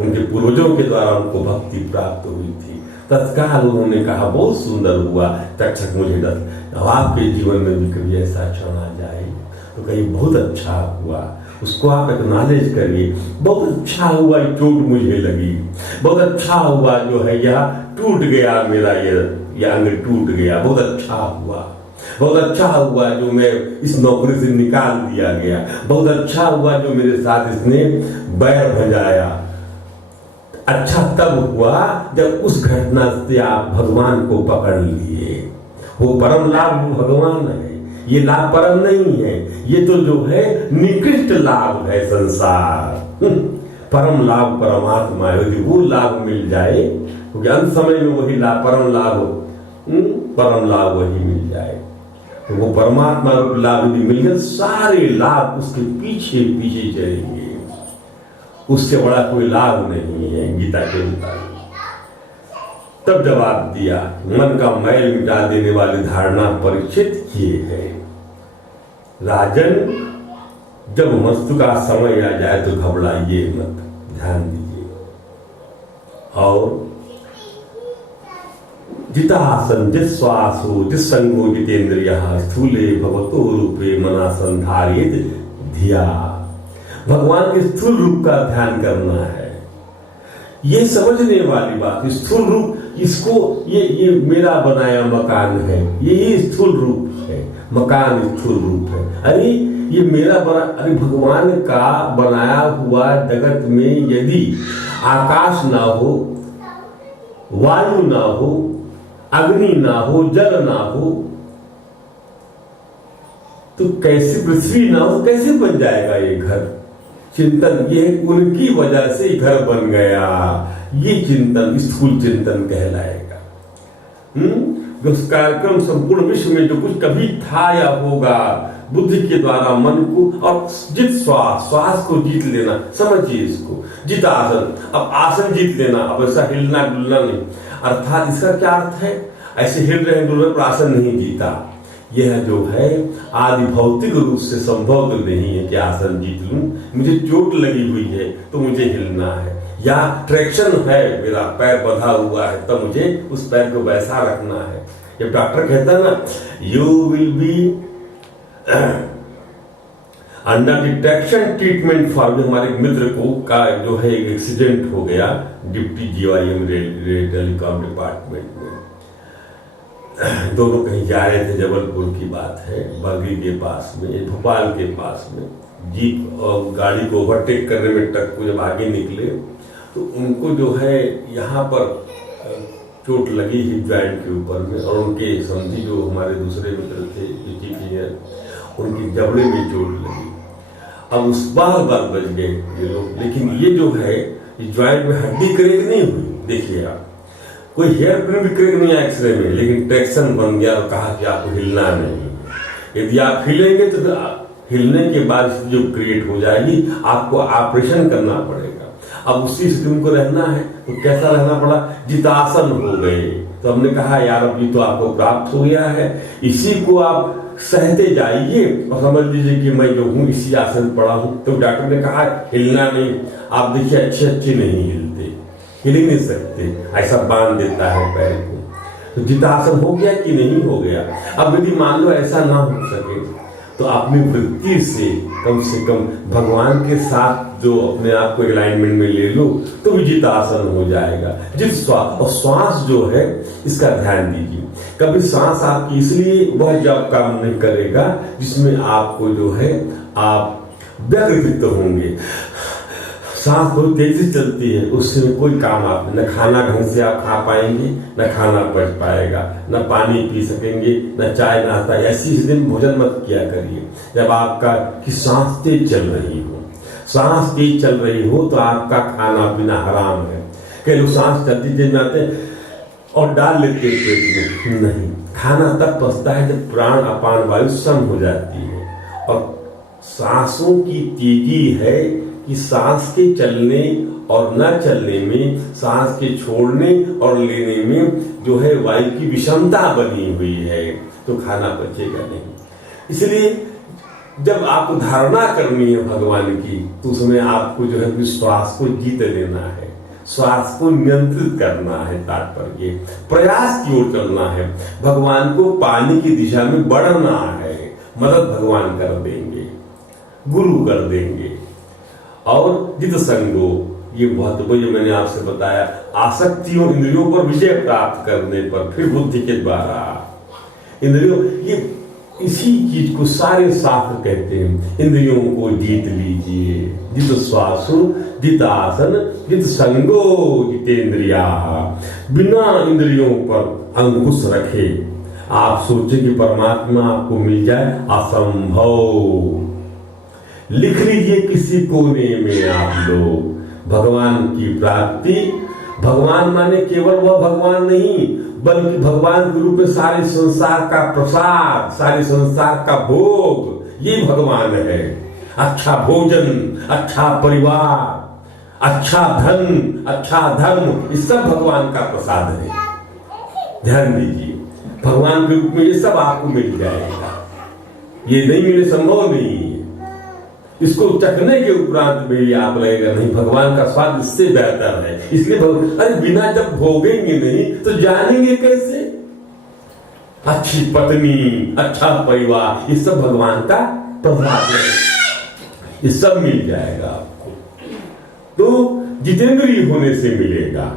उनके पूर्वजों के द्वारा उनको भक्ति प्राप्त हुई थी। तत्काल उन्होंने कहा बहुत सुंदर हुआ तक्षक मुझे डस, अब आपके जीवन में भी कभी ऐसा क्षण आ जाए तो कहीं बहुत अच्छा हुआ, उसको आप एक्नॉलेज करिए। बहुत अच्छा हुआ, चोट मुझे लगी, बहुत अच्छा हुआ जो है यह टूट गया, मेरा ये अंग टूट गया, बहुत अच्छा हुआ। बहुत अच्छा हुआ जो मैं इस नौकरी से निकाल दिया गया, बहुत अच्छा हुआ जो मेरे साथ इसने बैर भजाया। अच्छा तब हुआ जब उस घटना से आप भगवान को पकड़ लिए, वो परम लाभ भगवान है, ये लाभ परम नहीं है, ये तो जो है निकृष्ट लाभ है संसार। परम लाभ परमात्मा है, यदि वो लाभ मिल जाए, क्योंकि अंत समय में वही लाभ परम लाभ वही मिल जाए, तो वो परमात्मा रूप लाभ यदि मिल गए, सारे लाभ उसके पीछे पीछे चलेंगे, उससे बड़ा कोई लाभ नहीं है गीता के मुताबिक। तब जवाब दिया, मन का मैल मिटा देने वाली धारणा परीक्षित किए है। राजन, जब मृत्यु का समय आ जाए तो घबराइए मत, ध्यान दीजिए। और जितासन जिश्वासो जिसंगो जितेन्द्रिय स्थूले भगवतो रूपे मना संधारित धिया, भगवान के स्थूल रूप का ध्यान करना है। ये समझने वाली बात, स्थूल रूप, इसको ये मेरा बनाया मकान है, यही स्थूल रूप है, मकान स्थूल रूप है। अरे ये मेरा बना, अरे भगवान का बनाया हुआ जगत में यदि आकाश ना हो, वायु ना हो, अग्नि ना हो, जल ना हो, तो कैसे, पृथ्वी ना हो, कैसे बन जाएगा ये घर? चिंतन, ये उनकी वजह से घर बन गया, ये चिंतन स्थूल चिंतन कहलाएगा। उस कार्यक्रम संपूर्ण विश्व में जो कुछ कभी था या होगा, बुद्धि के द्वारा मन को, और जित श्वास को जीत लेना, समझिए इसको, जित आसन, अब आसन जीत लेना, अब ऐसा हिलना डुलना नहीं। अर्थात इसका क्या अर्थ है, ऐसे हिल रहे डुल रहे पर आसन नहीं जीता, यह जो है आदि भौतिक रूप से संभव तो नहीं है कि आसन जीत लूं, मुझे चोट लगी हुई है तो मुझे हिलना है, या ट्रैक्शन है, मेरा पैर बंधा हुआ है तब मुझे उस पैर को वैसा रखना है। जब डॉक्टर कहता है ना, you will be under detection treatment for, हमारे मित्र को का जो है एक एक्सीडेंट हो गया डिप्टी जीवाईएम टेलीकॉम डिपार्टमेंट में, दोनों कहीं जा रहे थे, जबलपुर की बात है, बरगी के पास में, भोपाल के पास में, जीप और गाड़ी को ओवरटेक करने में ट्रक को जब आगे निकले तो उनको जो है यहाँ पर चोट लगी हिप जॉइंट के ऊपर में, और उनके समझी जो हमारे दूसरे मित्र थे चीफ इंजीनियर, उनकी जबड़े में चोट लगी। अब उस बार बच गए ये लोग, लेकिन ये जो है ज्वाइंट में हड्डी क्रैक नहीं हुई, देखिए आप, कोई हेयर पिन भी क्रैक नहीं है एक्सरे में, लेकिन ट्रैक्शन बन गया और कहा कि आपको हिलना नहीं। यदि आप हिलेंगे तो हिलने के बाद जो क्रिएट हो जाएगी, आपको ऑपरेशन करना पड़ेगा। अब उसी स्थिति में रहना है तो कैसा रहना पड़ा, जितासन हो गए। तो हमने कहा यार अभी तो आपको प्राप्त हो गया है, इसी को आप सहते जाइए और समझ लीजिए कि मैं जो हूँ इसी आसन पड़ा हूँ। तो डॉक्टर ने कहा हिलना नहीं, आप देखिए अच्छे नहीं हिलते, हिल ही नहीं सकते, ऐसा बांध देता है पैर को। तो जितासन हो गया कि नहीं हो गया। अब यदि मान लो ऐसा ना हो सके तो अपनी वृत्ति से कम भगवान के साथ जो अपने आप को अलाइनमेंट में ले लो तो विजित आसन हो जाएगा। जित श्वास, और श्वास जो है इसका ध्यान दीजिए, कभी सांस आपकी इसलिए वह जब काम नहीं करेगा जिसमें आपको जो है आप व्यग्रचित्त होंगे। सांस बहुत तेजी चलती है, उससे कोई काम आप न खाना ढंग से आप खा पाएंगे, न खाना पच पाएगा, न पानी पी सकेंगे, न चाय नाश्ता। ऐसी दिन भोजन मत किया करिए जब आपका कि सांस तेज चल रही हो। सांस तेज चल रही हो तो आपका खाना पीना हराम है। कई लोग सांस चलती तेज आते हैं और डाल लेते पेट में, नहीं, खाना तब पचता है जब प्राण अपान वायु सम हो जाती है। और सांसों की तेजी है कि सांस के चलने और न चलने में, सांस के छोड़ने और लेने में जो है वायु की विषमता बनी हुई है, तो खाना पचेगा नहीं। इसलिए जब आपको धारणा करनी है भगवान की तो उसमें आपको जो है श्वास को जीत लेना है, श्वास को नियंत्रित करना है, तात्पर्य प्रयास की ओर चलना है, भगवान को पाने की दिशा में बढ़ना है। मदद भगवान कर देंगे, गुरु कर देंगे। और जित संगो, ये बहुत जो मैंने आपसे बताया, आसक्तियों इंद्रियों पर विजय प्राप्त करने पर फिर बुद्धि के द्वारा इंद्रियों, ये इसी चीज को सारे शास्त्र कहते हैं, इंद्रियों को जीत लीजिए। जित श्वासो जित आसन जित संगो जितेंद्रिया, बिना इंद्रियों पर अंकुश रखे आप सोचे कि परमात्मा आपको मिल जाए, असंभव। लिख लीजिए किसी कोने में आप लोग, भगवान की प्राप्ति, भगवान माने केवल वह भगवान नहीं बल्कि भगवान के रूप में सारे संसार का प्रसाद, सारे संसार का भोग, ये भगवान है। अच्छा भोजन, अच्छा परिवार, अच्छा धन, अच्छा धर्म, ये सब भगवान का प्रसाद है। ध्यान दीजिए, भगवान के रूप में ये सब आपको मिल जाएगा। ये नहीं मिले संभव नहीं है। इसको चखने के उपरांत में आप लगेगा नहीं, भगवान का स्वाद इससे बेहतर है। इसलिए अरे बिना जब भोगेंगे नहीं तो जानेंगे कैसे। अच्छी पत्नी, अच्छा परिवार, ये सब भगवान का प्रसाद है, ये सब मिल जाएगा आपको। तो जितेंद्रिय होने से मिलेगा।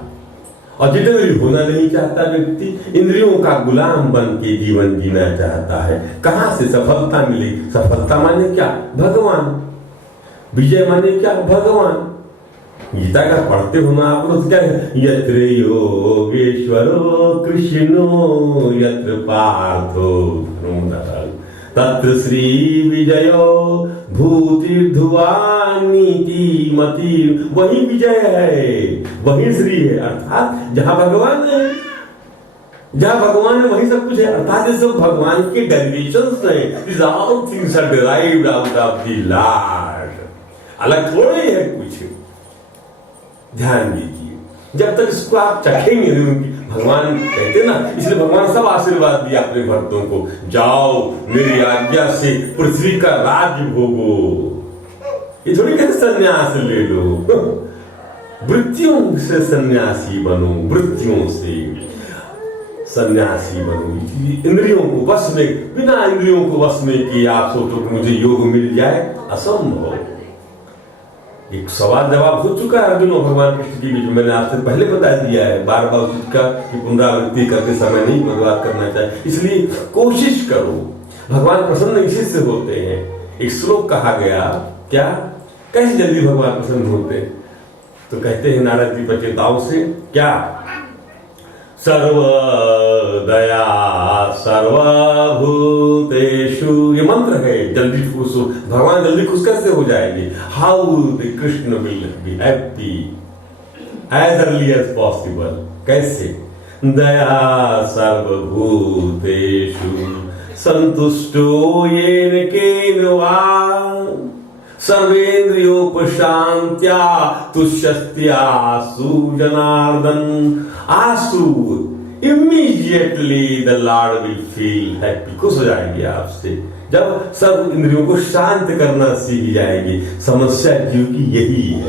और जितेंद्रिय होना नहीं चाहता व्यक्ति, इंद्रियों का गुलाम बन के जीवन जीना चाहता है, कहां से सफलता मिलेगी? सफलता माने क्या? भगवान। विजय माने क्या? भगवान। गीता का पढ़ते हो ना आप लोग, क्या है? यत्र योगेश्वरो कृष्णो यत्र पार्थो तत्र श्री विजयो भूतिर्धुवा नीति मति, वही विजय है, वही श्री है। अर्थात जहां भगवान है, जहां भगवान है वही सब कुछ है। अर्थात ये सब भगवान के डेरिवेशंस हैं। These all things are derived out of the Lord। अलग थोड़े ही है कुछ। ध्यान दीजिए, जब तक इसको आप चखेंगे नहीं, भगवान कहते ना, इसलिए भगवान सब आशीर्वाद दिया अपने भक्तों को, जाओ मेरी आज्ञा से पृथ्वी का राज्य भोगो। ये थोड़ी कहते संन्यास ले लो, वृत्तियों से सन्यासी बनो, वृत्तियों से सन्यासी बनो। इंद्रियों को वश में, बिना इंद्रियों को वश में किए आप सोचो कि मुझे योग मिल जाए, असंभव। एक सवाल जवाब हो चुका है अर्जुन और भगवान कृष्ण के बीच में, मैंने आपसे पहले बता दिया है, बार बार उसका कि पुनरावृत्ति करते समय नहीं बर्बाद करना चाहिए। इसलिए कोशिश करो, भगवान प्रसन्न इसी से होते हैं। एक श्लोक कहा गया, क्या, कैसे जल्दी भगवान प्रसन्न होते हैं? तो कहते हैं नारद जी बचेताओं से, क्या, सर्वदया सर्वभूतेषु, ये मंत्र है, जल्दी खुश हो। भगवान जल्दी खुश कैसे हो जाएंगे? How the Krishna will be happy as early as possible. कैसे? दया सर्वभूतेषु संतुष्टो येन केन वा सर्वेन्द्रियोपशांत्या तुष्यस्त्यासु जनार्दन। आसु, immediately the Lord will feel happy, खुश हो जाएंगे आपसे जब सब इंद्रियों को शांत करना सीख जाएंगे। समस्या जीव की यही है,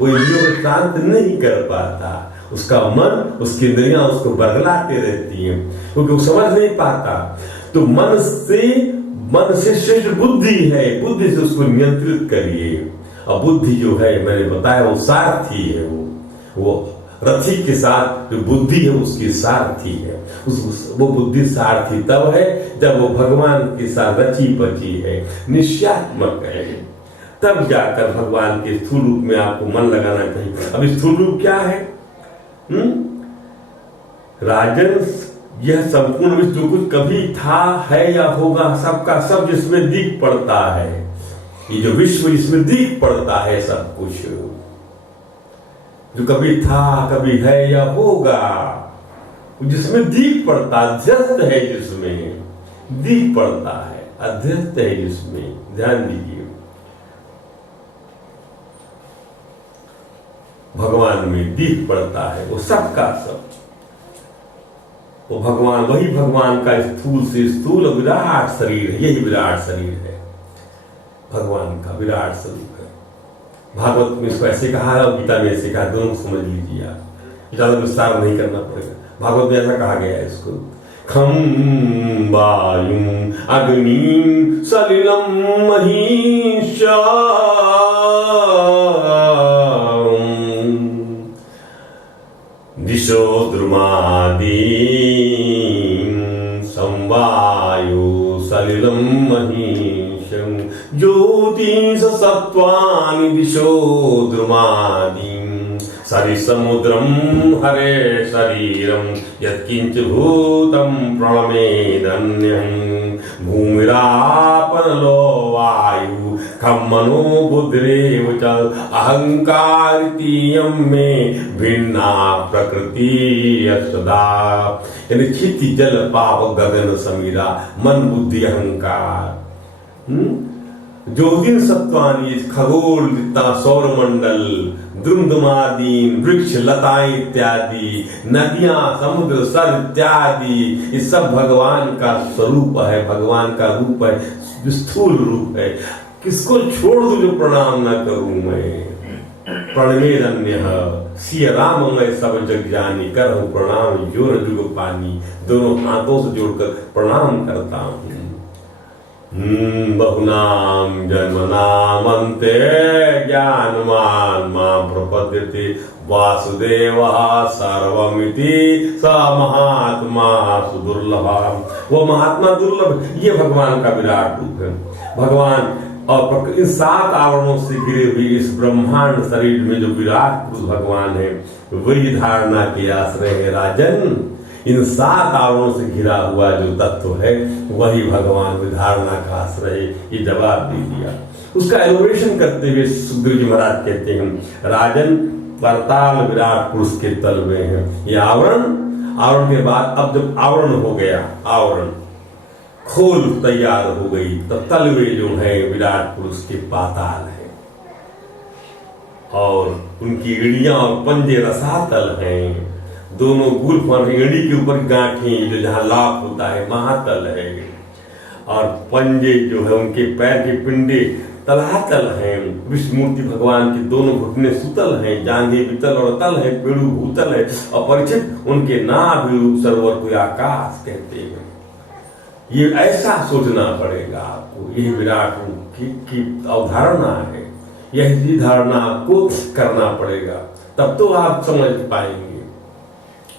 वो इंद्रियों को शांत नहीं कर पाता, उसका मन, उसकी इंद्रियां उसको बरगलाते रहती हैं क्योंकि वो समझ नहीं पाता। तो मन से श्रेष्ठ बुद्धि है, बुद्धि से उसको नियंत्रित करिए। और बुद्धि जो है, मैंने बताया, वो सारथी है, वो रथी के साथ जो बुद्धि है उसकी सारथी है। वो बुद्धि सारथी तब है जब वो भगवान के साथ रची पची है, निश्चयात्मक है, तब जाकर भगवान के स्थूल रूप में आपको मन लगाना चाहिए। अब स्थूल रूप क्या है? राजन, यह संपूर्ण विश्व जो कुछ कभी था, है या होगा, सबका सब जिसमें दिख पड़ता है, ये जो विश्व जिसमें दिख पड़ता है, सब कुछ जो कभी था, कभी है या होगा, जिसमें दिख पड़ता, अध्यस्त है, जिसमें दिख पड़ता है, अध्यस्त है जिसमें। ध्यान दीजिए, भगवान में दिख पड़ता है वो सबका सब। वो भगवान, वही भगवान का स्थूल से स्थूल विराट शरीर है, यही विराट शरीर है, भगवान का विराट स्वरूप है। भागवत में इसको ऐसे कहा है और गीता में ऐसे कहा, दोनों समझ लीजिए आप, ज्यादा विस्तार नहीं करना पड़ेगा। भागवत में ऐसा कहा गया है इसको, खम वायुं अग्निं सलिलं महिषाम् दिशो द्रुमादीं संवायु सलिलं महिषं ज्योतिष सत्त्वानि दिशो द्रुमादीं सरिसमुद्रं हरे शरीरं यत्किंच भूतं प्रणमेदन्यं भूमिरापनलो वायु खं मनो बुद्धिरेव च अहंकारितीयं मे भिन्ना प्रकृति सदा। यानी क्षिति जल पाप गगन समीरा, मन बुद्धि अहंकार। ज्योतिन सत्वानी, खगोल जितना सौरमंडल, द्रुमदुमादीन वृक्ष लताएं इत्यादि, नदियां, समुद्र, सर इत्यादि, ये सब भगवान का स्वरूप है, भगवान का रूप है, स्थूल रूप है। किसको छोड़ दो जो प्रणाम न करूं मैं? प्रणमेदन्य सिय राम मैं सब जग जानी, करहूं प्रणाम जोर जुग पानी। दोनों हाथों से जोड़कर प्रणाम करता हूं। बहुनाम जन्मनामन्ते ज्ञानवान् मां प्रपद्यते वासुदेवः सर्वमिति स महात्मा सुदुर्लभः। वो महात्मा दुर्लभ, ये भगवान का विराट रूप है। भगवान और इन 7 आवरणों से घिरे हुए इस ब्रह्मांड शरीर में जो विराट पुरुष भगवान है, वही धारणा के आश्रय है राजन। इन 7 आवरणों से घिरा हुआ जो तत्व है, वही भगवान की धारणा का आश्रय है। ये जवाब दे दिया। उसका एलोरेशन करते हुए सुखदेव जी महाराज कहते हैं, राजन परताल विराट पुरुष के तल में है। ये आवरण के बाद अब जब आवरण हो गया, आवरण खोल तैयार हो गई, तब तलवे जो है विराट पुरुष के पाताल है और उनकी एड़ियां और पंजे रसातल हैं। दोनों गुल्फ और एड़ी के ऊपर गांठें जो जहां लाभ होता है महातल है और पंजे जो है उनके पैर के पिंडे तलातल हैं। विष्णुमूर्ति भगवान के दोनों घुटने सुतल हैं, जांघे वितल और तल है, पेड़ू भूतल है और परिचित उनके नाभ रूप सरोवर को आकाश कहते हैं। ये ऐसा सोचना पड़ेगा आपको, ये विराट रूप की अवधारणा है, यही धारणा आपको करना पड़ेगा, तब तो आप समझ पाएंगे।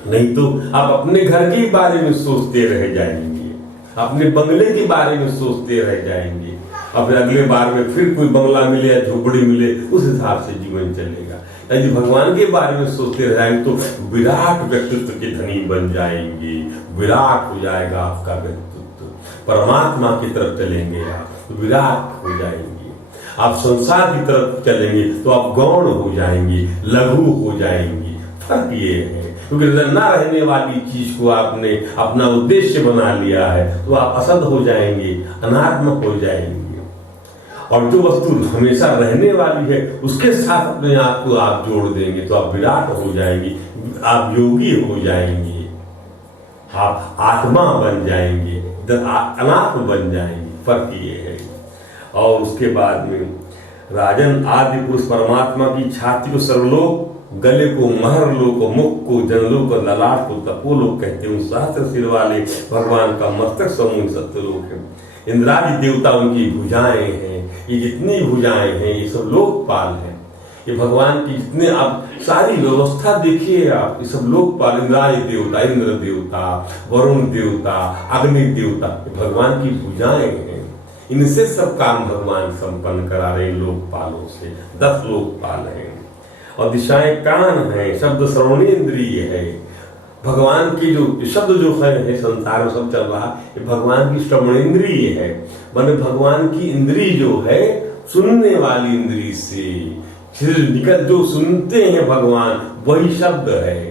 नहीं तो आप अपने घर के बारे में सोचते रह जाएंगे, अपने बंगले के बारे में सोचते रह जाएंगे और फिर अगले बार में फिर कोई बंगला मिले या झोपड़ी मिले, उस हिसाब से जीवन चलेगा। यदि भगवान के बारे में सोचते रह जाएंगे तो विराट व्यक्तित्व के धनी बन जाएंगे, विराट हो जाएगा आपका व्यक्तित्व, परमात्मा की तरफ चलेंगे आप तो विराट हो जाएंगे। आप संसार की तरफ चलेंगे तो आप गौण हो जाएंगे, लघु हो जाएंगे। फर्क ये है, क्योंकि न रहने वाली चीज को आपने अपना उद्देश्य बना लिया है तो आप असद हो जाएंगे, अनात्मक हो जाएंगे। और जो वस्तु हमेशा रहने वाली है उसके साथ अपने आप को आप जोड़ देंगे तो आप विराट हो जाएंगे, आप योगी हो जाएंगे, आप आत्मा बन जाएंगे, अनात्म बन जाएंगे। फर्क ये है। और उसके बाद में राजन आदि पुरुष परमात्मा की छाती को सर्वलोक, गले को महरलोक, मुख को जनलोक, ललाट को तपोलोक कहते हैं। सहस्त्र सिर वाले भगवान का मस्तक समूह सत्यलोक है। इंद्रादि देवता उनकी भुजाएं हैं, ये जितनी भुजाएं हैं ये सब लोकपाल हैं। ये भगवान की जितने आप सारी व्यवस्था देखिए आप, ये सब लोकपाल, इंद्रादि देवता, इंद्र देवता, वरुण देवता, अग्नि देवता, भगवान की भुजाएं हैं। इनसे सब काम भगवान संपन्न करा रहे लोकपालों से। 10 लोकपाल हैं और दिशाएं कान हैं, शब्द श्रवणेन्द्रिय है। भगवान की जो शब्द जो है संसार में सब चल रहा है, भगवान की श्रवणेन्द्रिय है। माने भगवान की इंद्री जो है सुनने वाली इंद्री से निकल, जो सुनते हैं भगवान वही शब्द है।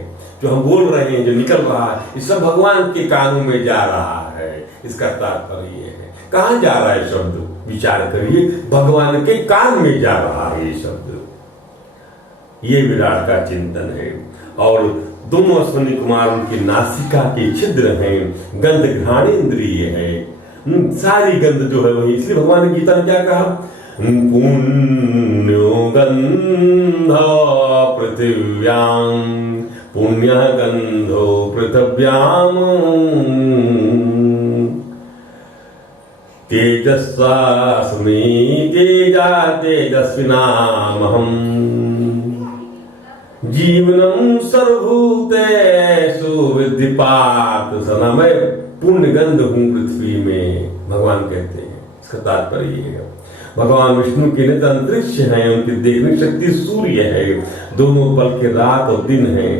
जो हम बोल रहे हैं, जो निकल रहा है, ये सब भगवान के कानों में जा रहा है। इसका तात्पर्य है कहाँ जा रहा है शब्द, विचार करिए, भगवान के कान में जा रहा है ये शब्द। ये विराट का चिंतन है। और दोनों अश्विनी कुमार उनकी नासिका के छिद्र हैं, गंध घ्राणेन्द्रिय है। सारी गंध जो है वही, इसलिए भगवान ने गीता में क्या कहा, पुण्यो गंध पृथिव्याम, पुण्य गंधो पृथिव्याम, तेजस्वास्मि तेजा तेजस्विनामहम्, जीवनम सर्वभूतेषु विद्धि पार्थ सना। मैं पुण्य गंध हूं पृथ्वी में, भगवान कहते हैं। इसका तात्पर्य ये है, भगवान विष्णु के नित अंतरिक्ष हैं, उनकी देखने शक्ति सूर्य है, दोनों पल के रात और दिन है।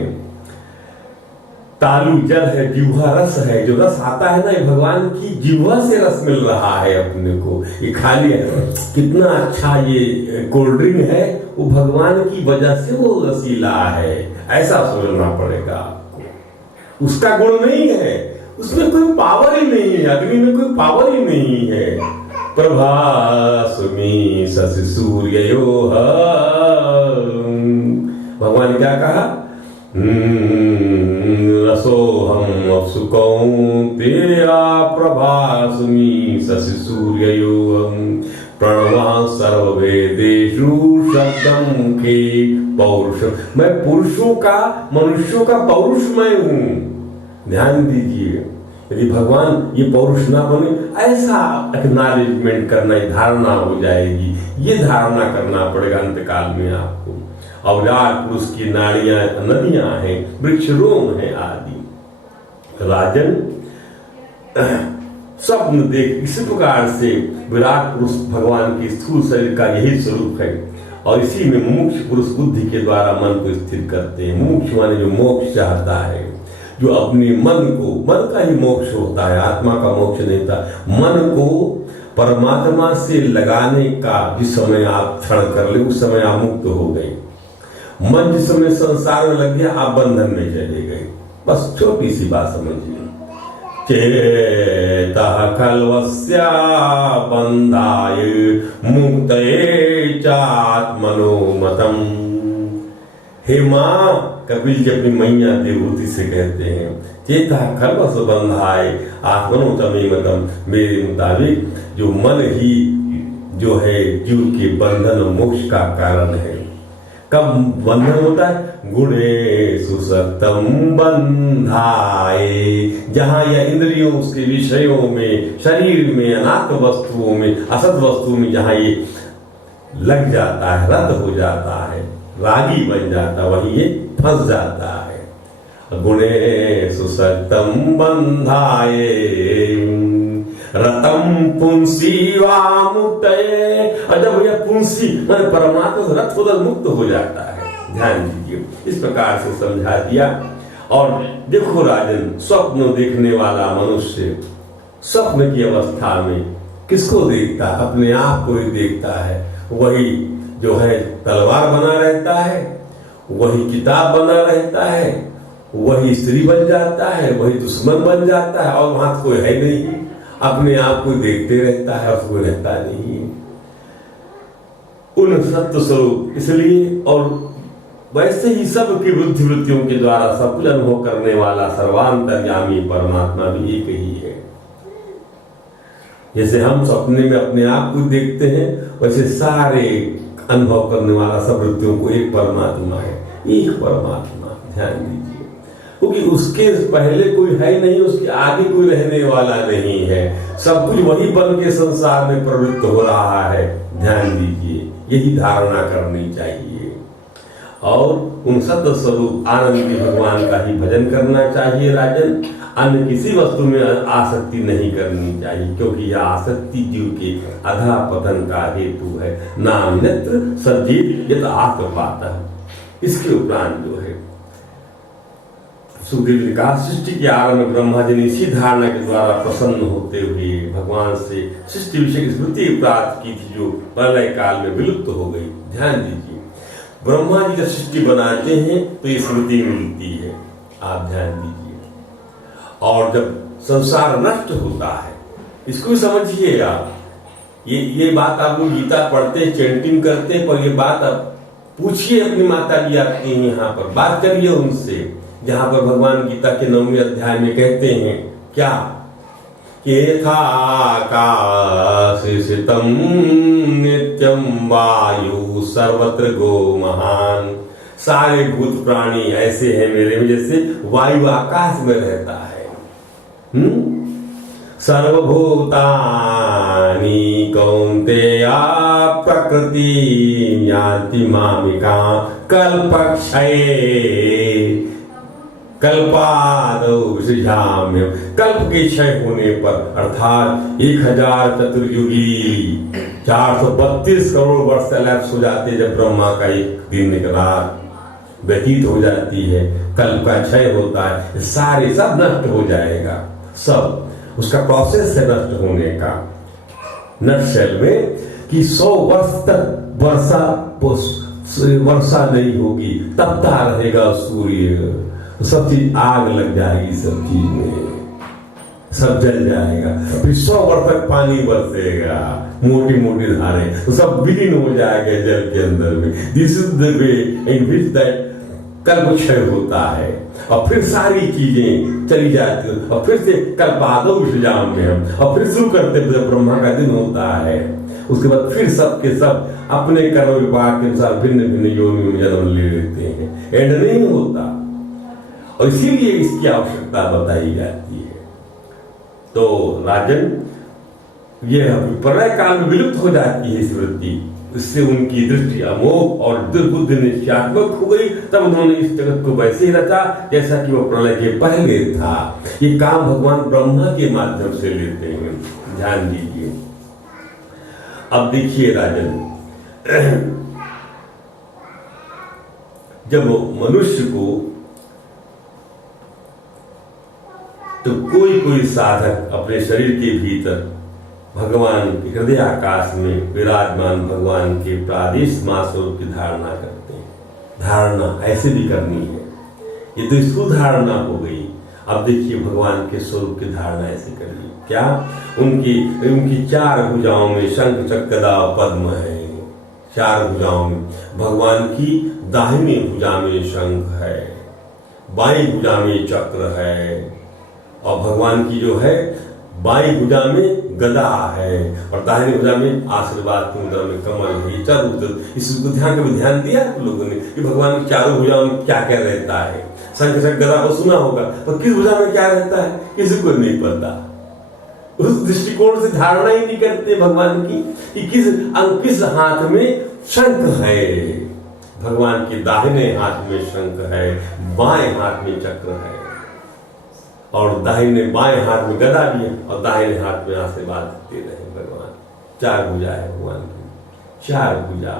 तालु जल है, जिह्वा रस है, जो रस आता है ना ये भगवान की जिह्वा से रस मिल रहा है अपने को। ये खाली है, कितना अच्छा ये कोल्ड ड्रिंक है, वो भगवान की वजह से वो रसीला है, ऐसा सोचना पड़ेगा आपको। उसका गुण नहीं है, उसमें कोई पावर ही नहीं है, अग्नि में कोई पावर ही नहीं है। प्रभास्मि शशि सूर्ययोः, भगवान ने क्या कहा, रसोहम अप्सु कौन्तेय प्रभास्मि शशि सूर्ययोः, प्रणव सर्ववेदेषु शब्दं के पौरुष। मैं पुरुषों का, मनुष्यों का पौरुष मैं हूं। ध्यान दीजिए, यदि भगवान ये पौरुष ना बने, ऐसा एक्नॉलेजमेंट करना, धारणा हो जाएगी। ये धारणा करना पड़ेगा अंतकाल में आपको। और विराट पुरुष की नाड़ियां नदियां हैं, वृक्ष रोम है आदि। राजन स्वप्न देख, इसी प्रकार से विराट पुरुष भगवान के स्थूल शरीर का यही स्वरूप है। और इसी में मुमुक्ष पुरुष बुद्धि के द्वारा मन को स्थिर करते हैं। मुमुक्ष माने जो मोक्ष चाहता है, जो अपने मन को, मन का ही मोक्ष होता है, आत्मा का मोक्ष नहीं था, मन को परमात्मा से लगाने का जिस समय आप क्षण कर ले उस समय आप मुक्त हो गए। मन जिस समय संसार में लग गया आप बंधन में चले गए। बस छोटी सी बात समझिए। चेतः खल्वस्या बंधाय मुक्तये चात्मनो मतम। हे मां, कपिल जी अपनी मैया देवहूति से कहते हैं, चेता खल्वस बंधाय आत्मनो तमे मतम। मेरे मुताबिक जो मन ही जो है जीव के बंधन और मोक्ष का कारण है। कब बंधन होता है? गुणे सुसक्तम बंधाए, जहां यह इंद्रियों उसके विषयों में, शरीर में, अनात्म वस्तुओं में, असत वस्तुओं में जहां ये लग जाता है, रत हो जाता है, रागी बन जाता, वहीं ये फंस जाता है। गुणे सुसक्तम बंधाए रतम पुंसी वामुक्तये। और जब यह पुंसी परमात्मा से रत होकर मुक्त हो जाता है, ध्यान दीजिए, इस प्रकार से समझा दिया। और देखो राजन, स्वप्न देखने वाला मनुष्य स्वप्न की अवस्था में किसको देखता है? अपने आप को ही देखता है। वही जो है तलवार बना रहता है, वही किताब बना रहता है, वही स्त्री बन जाता है, वही दुश्मन बन जाता है, और वहां कोई है नहीं। अपने आप को देखते रहता है और कोई रहता नहीं है। उन सत्य स्वरूप इसलिए, और वैसे ही सबकी बुद्धि वृत्तियों के द्वारा सब कुछ अनुभव करने वाला सर्वांतर्यामी परमात्मा भी एक ही है। जैसे हम सपने में अपने आप को देखते हैं, वैसे सारे अनुभव करने वाला सब वृत्तियों को एक परमात्मा है, एक परमात्मा। ध्यान दीजिए, क्योंकि उसके पहले कोई है नहीं, उसके आगे कोई रहने वाला नहीं है। सब कुछ वही बन के संसार में प्रवृत्त हो रहा है। ध्यान दीजिए, यही धारणा करनी चाहिए। और उन सत्य स्वरूप आनंदी भगवान का ही भजन करना चाहिए राजन। अन्य किसी वस्तु में आसक्ति नहीं करनी चाहिए, क्योंकि यह आसक्ति जीव के अधा पतन का हेतु है। नाम नेत्र सजीव यत आत्मपाता। इसके उपरांत जो है सुखदेव ने कहा, सृष्टि के आरंभ में ब्रह्मा जी ने इसी धारणा के द्वारा प्रसन्न होते हुए भगवान से सृष्टि विषय की स्मृति प्राप्त की थी, जो प्रलय काल में विलुप्त हो गई। ध्यान दीजिए, ब्रह्मा जी जब सृष्टि बनाते हैं तो ये स्मृति मिलती है, आप ध्यान दीजिए। और जब संसार नष्ट होता है, इसको भी समझिएगा। ये बात आप लोग गीता पढ़ते, चैंटिंग करते, पर ये बात आप पूछिए अपनी माता जी आती हैं यहाँ पर, बात करिए उनसे, जहां पर भगवान गीता के 9वें अध्याय में कहते हैं क्या, यथाकाशसितम नित्यम वायु सर्वत्र गो महान। सारे भूत प्राणी ऐसे हैं मेरे में जैसे वायु आकाश में रहता है। सर्वभूतानि कौन्तेया प्रकृति यान्ति मामिका कल्पक्षये कल्पादौ विसृजाम्यहम्। कल्प के क्षय होने पर, अर्थात 1000 चतुर्युगी 432 करोड़ वर्ष लैप्स हो जाते हैं, जब ब्रह्मा का एक दिन एक रात व्यतीत हो जाती है, कल्प का क्षय होता है, सारे सब नष्ट हो जाएगा। सब उसका प्रोसेस है नष्ट होने का। नटशेल में कि 100 वर्ष तक वर्षा नहीं होगी, तपता रहेगा सूर्य, सब चीज आग लग जाएगी, सब चीज में सब जल जाएगा। फिर 100 वर्ष तक पानी बरसेगा, मोटी मोटी धारें, तो सब विलीन हो जाएगा जल के अंदर में। This is the way in which that कल्प क्षय होता है, और फिर सारी चीजें चली जाती है, और फिर से कल्पादौ विसृजाम्यहम् में हम, और फिर शुरू करते ब्रह्मा का दिन होता है। उसके बाद फिर सब के सब अपने कर्म विपाक के अनुसार भिन्न भिन्न योनि में जन्म ले लेते हैं, एंड नहीं होता। और इसीलिए इसकी आवश्यकता बताई जाती है। तो राजन, यह प्रलय काल में विलुप्त हो जाती है स्मृति, इससे उनकी दृष्टि अमोघ और दुर्बुद्धि निश्चयात्मक हो गई। तब उन्होंने इस जगत को वैसे ही रचा जैसा कि वो प्रलय के पहले था। ये काम भगवान ब्रह्मा के माध्यम से लेते हैं, ध्यान दीजिए। अब देखिए राजन, जब मनुष्य को तो कोई साधक अपने शरीर के भीतर भगवान के हृदय आकाश में विराजमान भगवान के प्रादेश मां स्वरूप की धारणा करते हैं। धारणा ऐसे भी करनी है, ये तो स्थूल धारणा हो गई। अब देखिए भगवान के स्वरूप की धारणा ऐसे करिए, क्या उनकी चार भुजाओं में शंख चक्र गदा पद्म है। चार भुजाओं में भगवान की दाहिनी भुजा में शंख है, बाई भुजा में चक्र है, और भगवान की जो है बाई भुजा में गदा है, और दाहिनी भुजा में आशीर्वाद की मुद्रा में कमल है। चारों इसको ध्यान दिया आप लोगों ने कि भगवान की चारों भुजाओं में क्या क्या रहता है। शंख चक्र गदा को सुना होगा, पर किस भुजा में क्या रहता है किसी को नहीं पता। उस दृष्टिकोण से धारणा ही नहीं करते भगवान की कि किस हाथ में शंख है। भगवान के दाहिने हाथ में शंख है, बाएं हाथ में चक्र है, और दाहिने बाएं हाथ में गदा भी है, और दाहिने हाथ में आशीर्वाद देते रहे भगवान। चार भुजा है भगवान की, चार भुजा,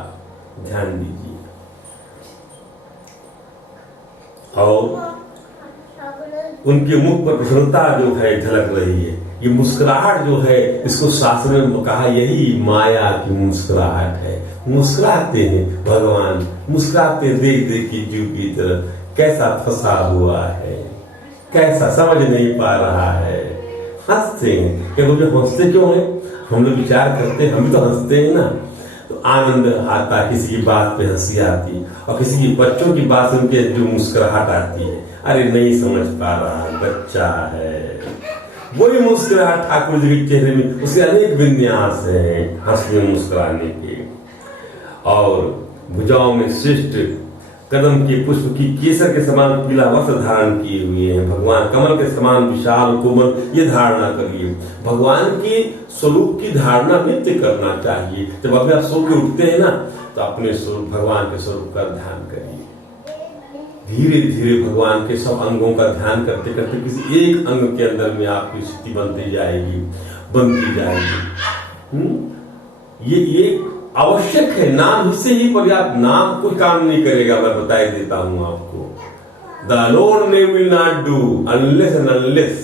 ध्यान दीजिए। और उनके मुख पर प्रसन्नता जो है झलक रही है। ये मुस्कुराहट जो है, इसको शास्त्र में कहा यही माया की मुस्कुराहट है। मुस्कुराते हैं भगवान, मुस्कुराते देख देख के जीव की तरफ कैसा फंसा हुआ है, कैसा समझ नहीं पा रहा है। हंसते हैं, क्या मुझे हंसते क्यों है? हम लोग विचार करते हैं, हम भी तो हंसते हैं ना, तो आनंद आता, किसी की बात पे हंसी आती, और किसी की बच्चों की बात सुन के जो मुस्कुराहट आती है, अरे नहीं समझ पा रहा, बच्चा है। वही मुस्कुराहट ठाकुर जी के चेहरे में, उसके अनेक विन्यास हैं हंसने मुस्कुराने के। और भुजाओं में श्रेष्ठ कदम के पुष्प की केसर के समान पीला वस्त्र धारण किए हुए हैं भगवान। कमल के समान विशाल कोमल, ये धारणा करिए। भगवान के स्वरूप की धारणा नित्य करना चाहिए। जब अभी आप सो के उठते हैं ना, तो अपने स्वरूप भगवान के स्वरूप का ध्यान करिए। धीरे धीरे भगवान के सब अंगों का ध्यान करते करते किसी एक अंग के अंदर में आपकी स्थिति बनती जाएगी। ये आवश्यक है। नाम इससे ही पर्याप्त, नाम कोई काम नहीं करेगा, मैं बता देता हूं आपको। The Lord name will not do unless and unless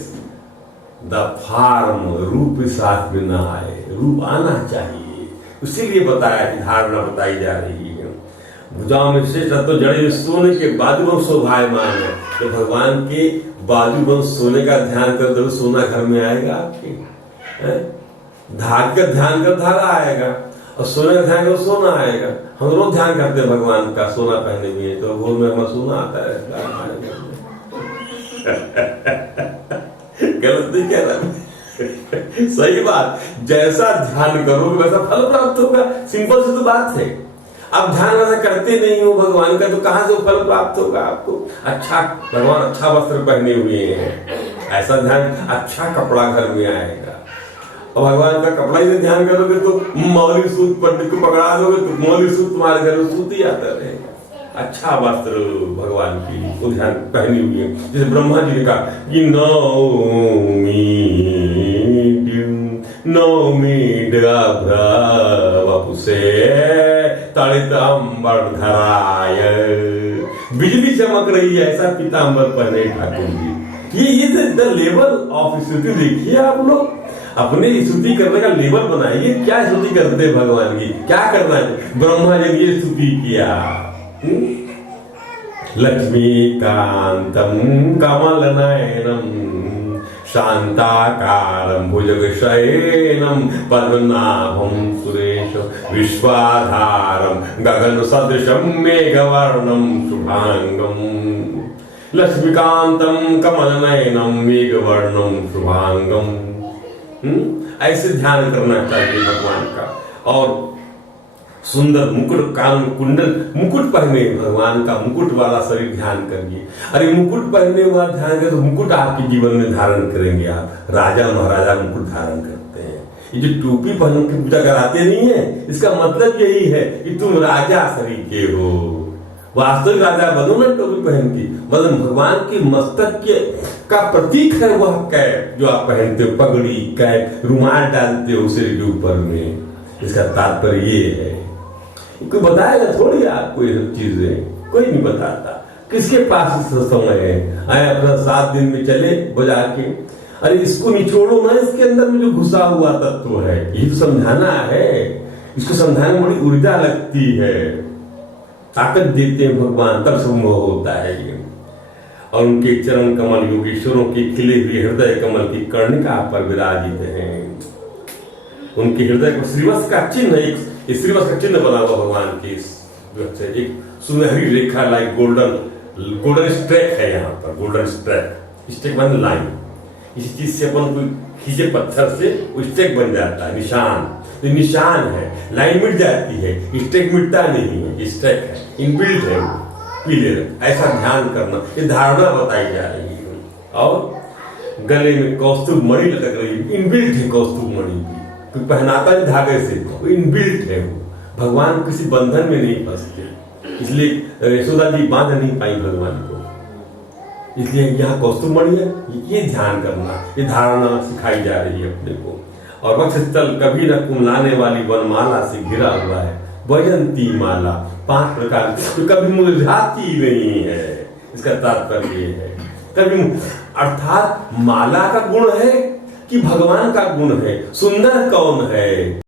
the form, रूप साथ में ना आए। रूप आना चाहिए, इसीलिए बताया कि धारणा बताई जा रही है। भुजाओं में श्रेष्ठ तो जड़े सोने के बाजूबंद शोभायमान है। तो भगवान के बाजूबंद सोने का ध्यान कर दो, सोना घर में आएगा आपके। धाग का ध्यान कर धारा आएगा, और सोने का ध्यान कर सोना आएगा। हम लोग ध्यान करते हैं भगवान का, सोना पहने हुए, तो वो में हमारा सोना आता है। गलत नहीं कह रहा, सही बात। जैसा ध्यान करोगे वैसा फल प्राप्त होगा। सिंपल सी तो बात है। अब ध्यान वैसा करते नहीं हो भगवान का, तो कहां से फल प्राप्त होगा आपको? अच्छा, भगवान अच्छा वस्त्र पहने हुए हैं, ऐसा ध्यान, अच्छा कपड़ा घर में आएगा। और भगवान का कपड़ा ही ध्यान करोगे तो मौलिक सूत पंडित को पकड़ा दोगे तो मौलिक सूत तुम्हारे घर में सूत ही आता रहेगा। अच्छा वस्त्र भगवान की वो ध्यान पहनी हुई है। जैसे ब्रह्मा जी ने कहा कि नौमी वपुसे तड़ितंबर धराय, बिजली चमक रही है ऐसा पीतांबर पहने ठाकुर जी। ये द लेवल ऑफ स्तुति देखिए आप लोग। अपने स्तुति करने का लेवल बनाइए। क्या स्तुति करते हैं भगवान की, क्या करना है? ब्रह्मा जी ने ये स्तुति किया। लक्ष्मीकांतम कमल नयनम शांताकारं भुजगशयनं पद्मनाभं सुरेशं विश्वाधारं गगन सदृशं मेघवर्णं शुभांगं। लक्ष्मीकांतं कमलनयनं मेघवर्णं शुभांगं। ऐसे ध्यान करना चाहिए भगवान का। और सुंदर मुकुट, कान कुंडल मुकुट पहने भगवान का, मुकुट वाला शरीर ध्यान करिए। अरे मुकुट पहने हुआ ध्यान करें तो मुकुट आपके जीवन में धारण करेंगे आप। राजा महाराजा मुकुट धारण करते हैं। ये जो टोपी पहन के पूजा कराते नहीं है, इसका मतलब यही है कि तुम राजा शरीर के हो। वास्तविक राजा बनो ना टोपी पहन के, मतलब भगवान के मस्तक के का प्रतीक है वह कैप जो आप पहनते हो, पगड़ी, कैप, रुमाल डालते हो शरीर के ऊपर में। इसका तात्पर्य ये है। कोई बताएगा थोड़ी आपको ये सब चीजें, कोई नहीं बताता। किसके पास समय है? आए अपना 7 दिन में चले बजा के, अरे इसको निचोड़ो ना, इसके अंदर में जो घुसा हुआ तत्व है, यही तो समझाना है। इसको समझाने में बड़ी ऊर्जा लगती है, ताकत देते हैं भगवान, तब संभव होता है ये। और उनके चरण कमल योगेश्वरों के खिले हुए हृदय कमल की कर्णिका पर विराजित हैं। उनके हृदय को श्रीवत्स का चिन्ह, एक श्रीवत्स का चिन्ह बना हुआ भगवान के एक सुनहरी रेखा, लाइक गोल्डन स्ट्रैक है यहाँ पर, गोल्डन स्ट्रैक बन लाइन। इस चीज से अपन कोई खींचे पत्थर से वो स्ट्रैक बन जाता है, निशान। तो निशान है, लाइन मिट जाती है, स्ट्रैक मिटता नहीं है, स्ट्रैक है, इनबिल्ट है पीले रंग। ऐसा ध्यान करना, ये धारणा बताई जा रही है। और गले में कौस्तुभ मणि लटक रही है, इनबिल्ट है कौस्तुभ मणि भी, कोई पहनाता है धागे से, वो इनबिल्ट है। वो भगवान किसी बंधन में नहीं फंसते, इसलिए यशोदा जी बांध नहीं पाई भगवान को, इसलिए यहाँ कौस्तुभ मणि है। ये ध्यान करना, ये धारणा सिखाई जा रही है अपने को। और वक्षस्थल कभी न कुमलाने वाली वनमाला से घिरा हुआ है, वैजंती माला 5 प्रकार तो कभी मुरझाती नहीं है। इसका तात्पर्य है कभी, अर्थात माला का गुण है कि भगवान का गुण है। सुंदर कौन है?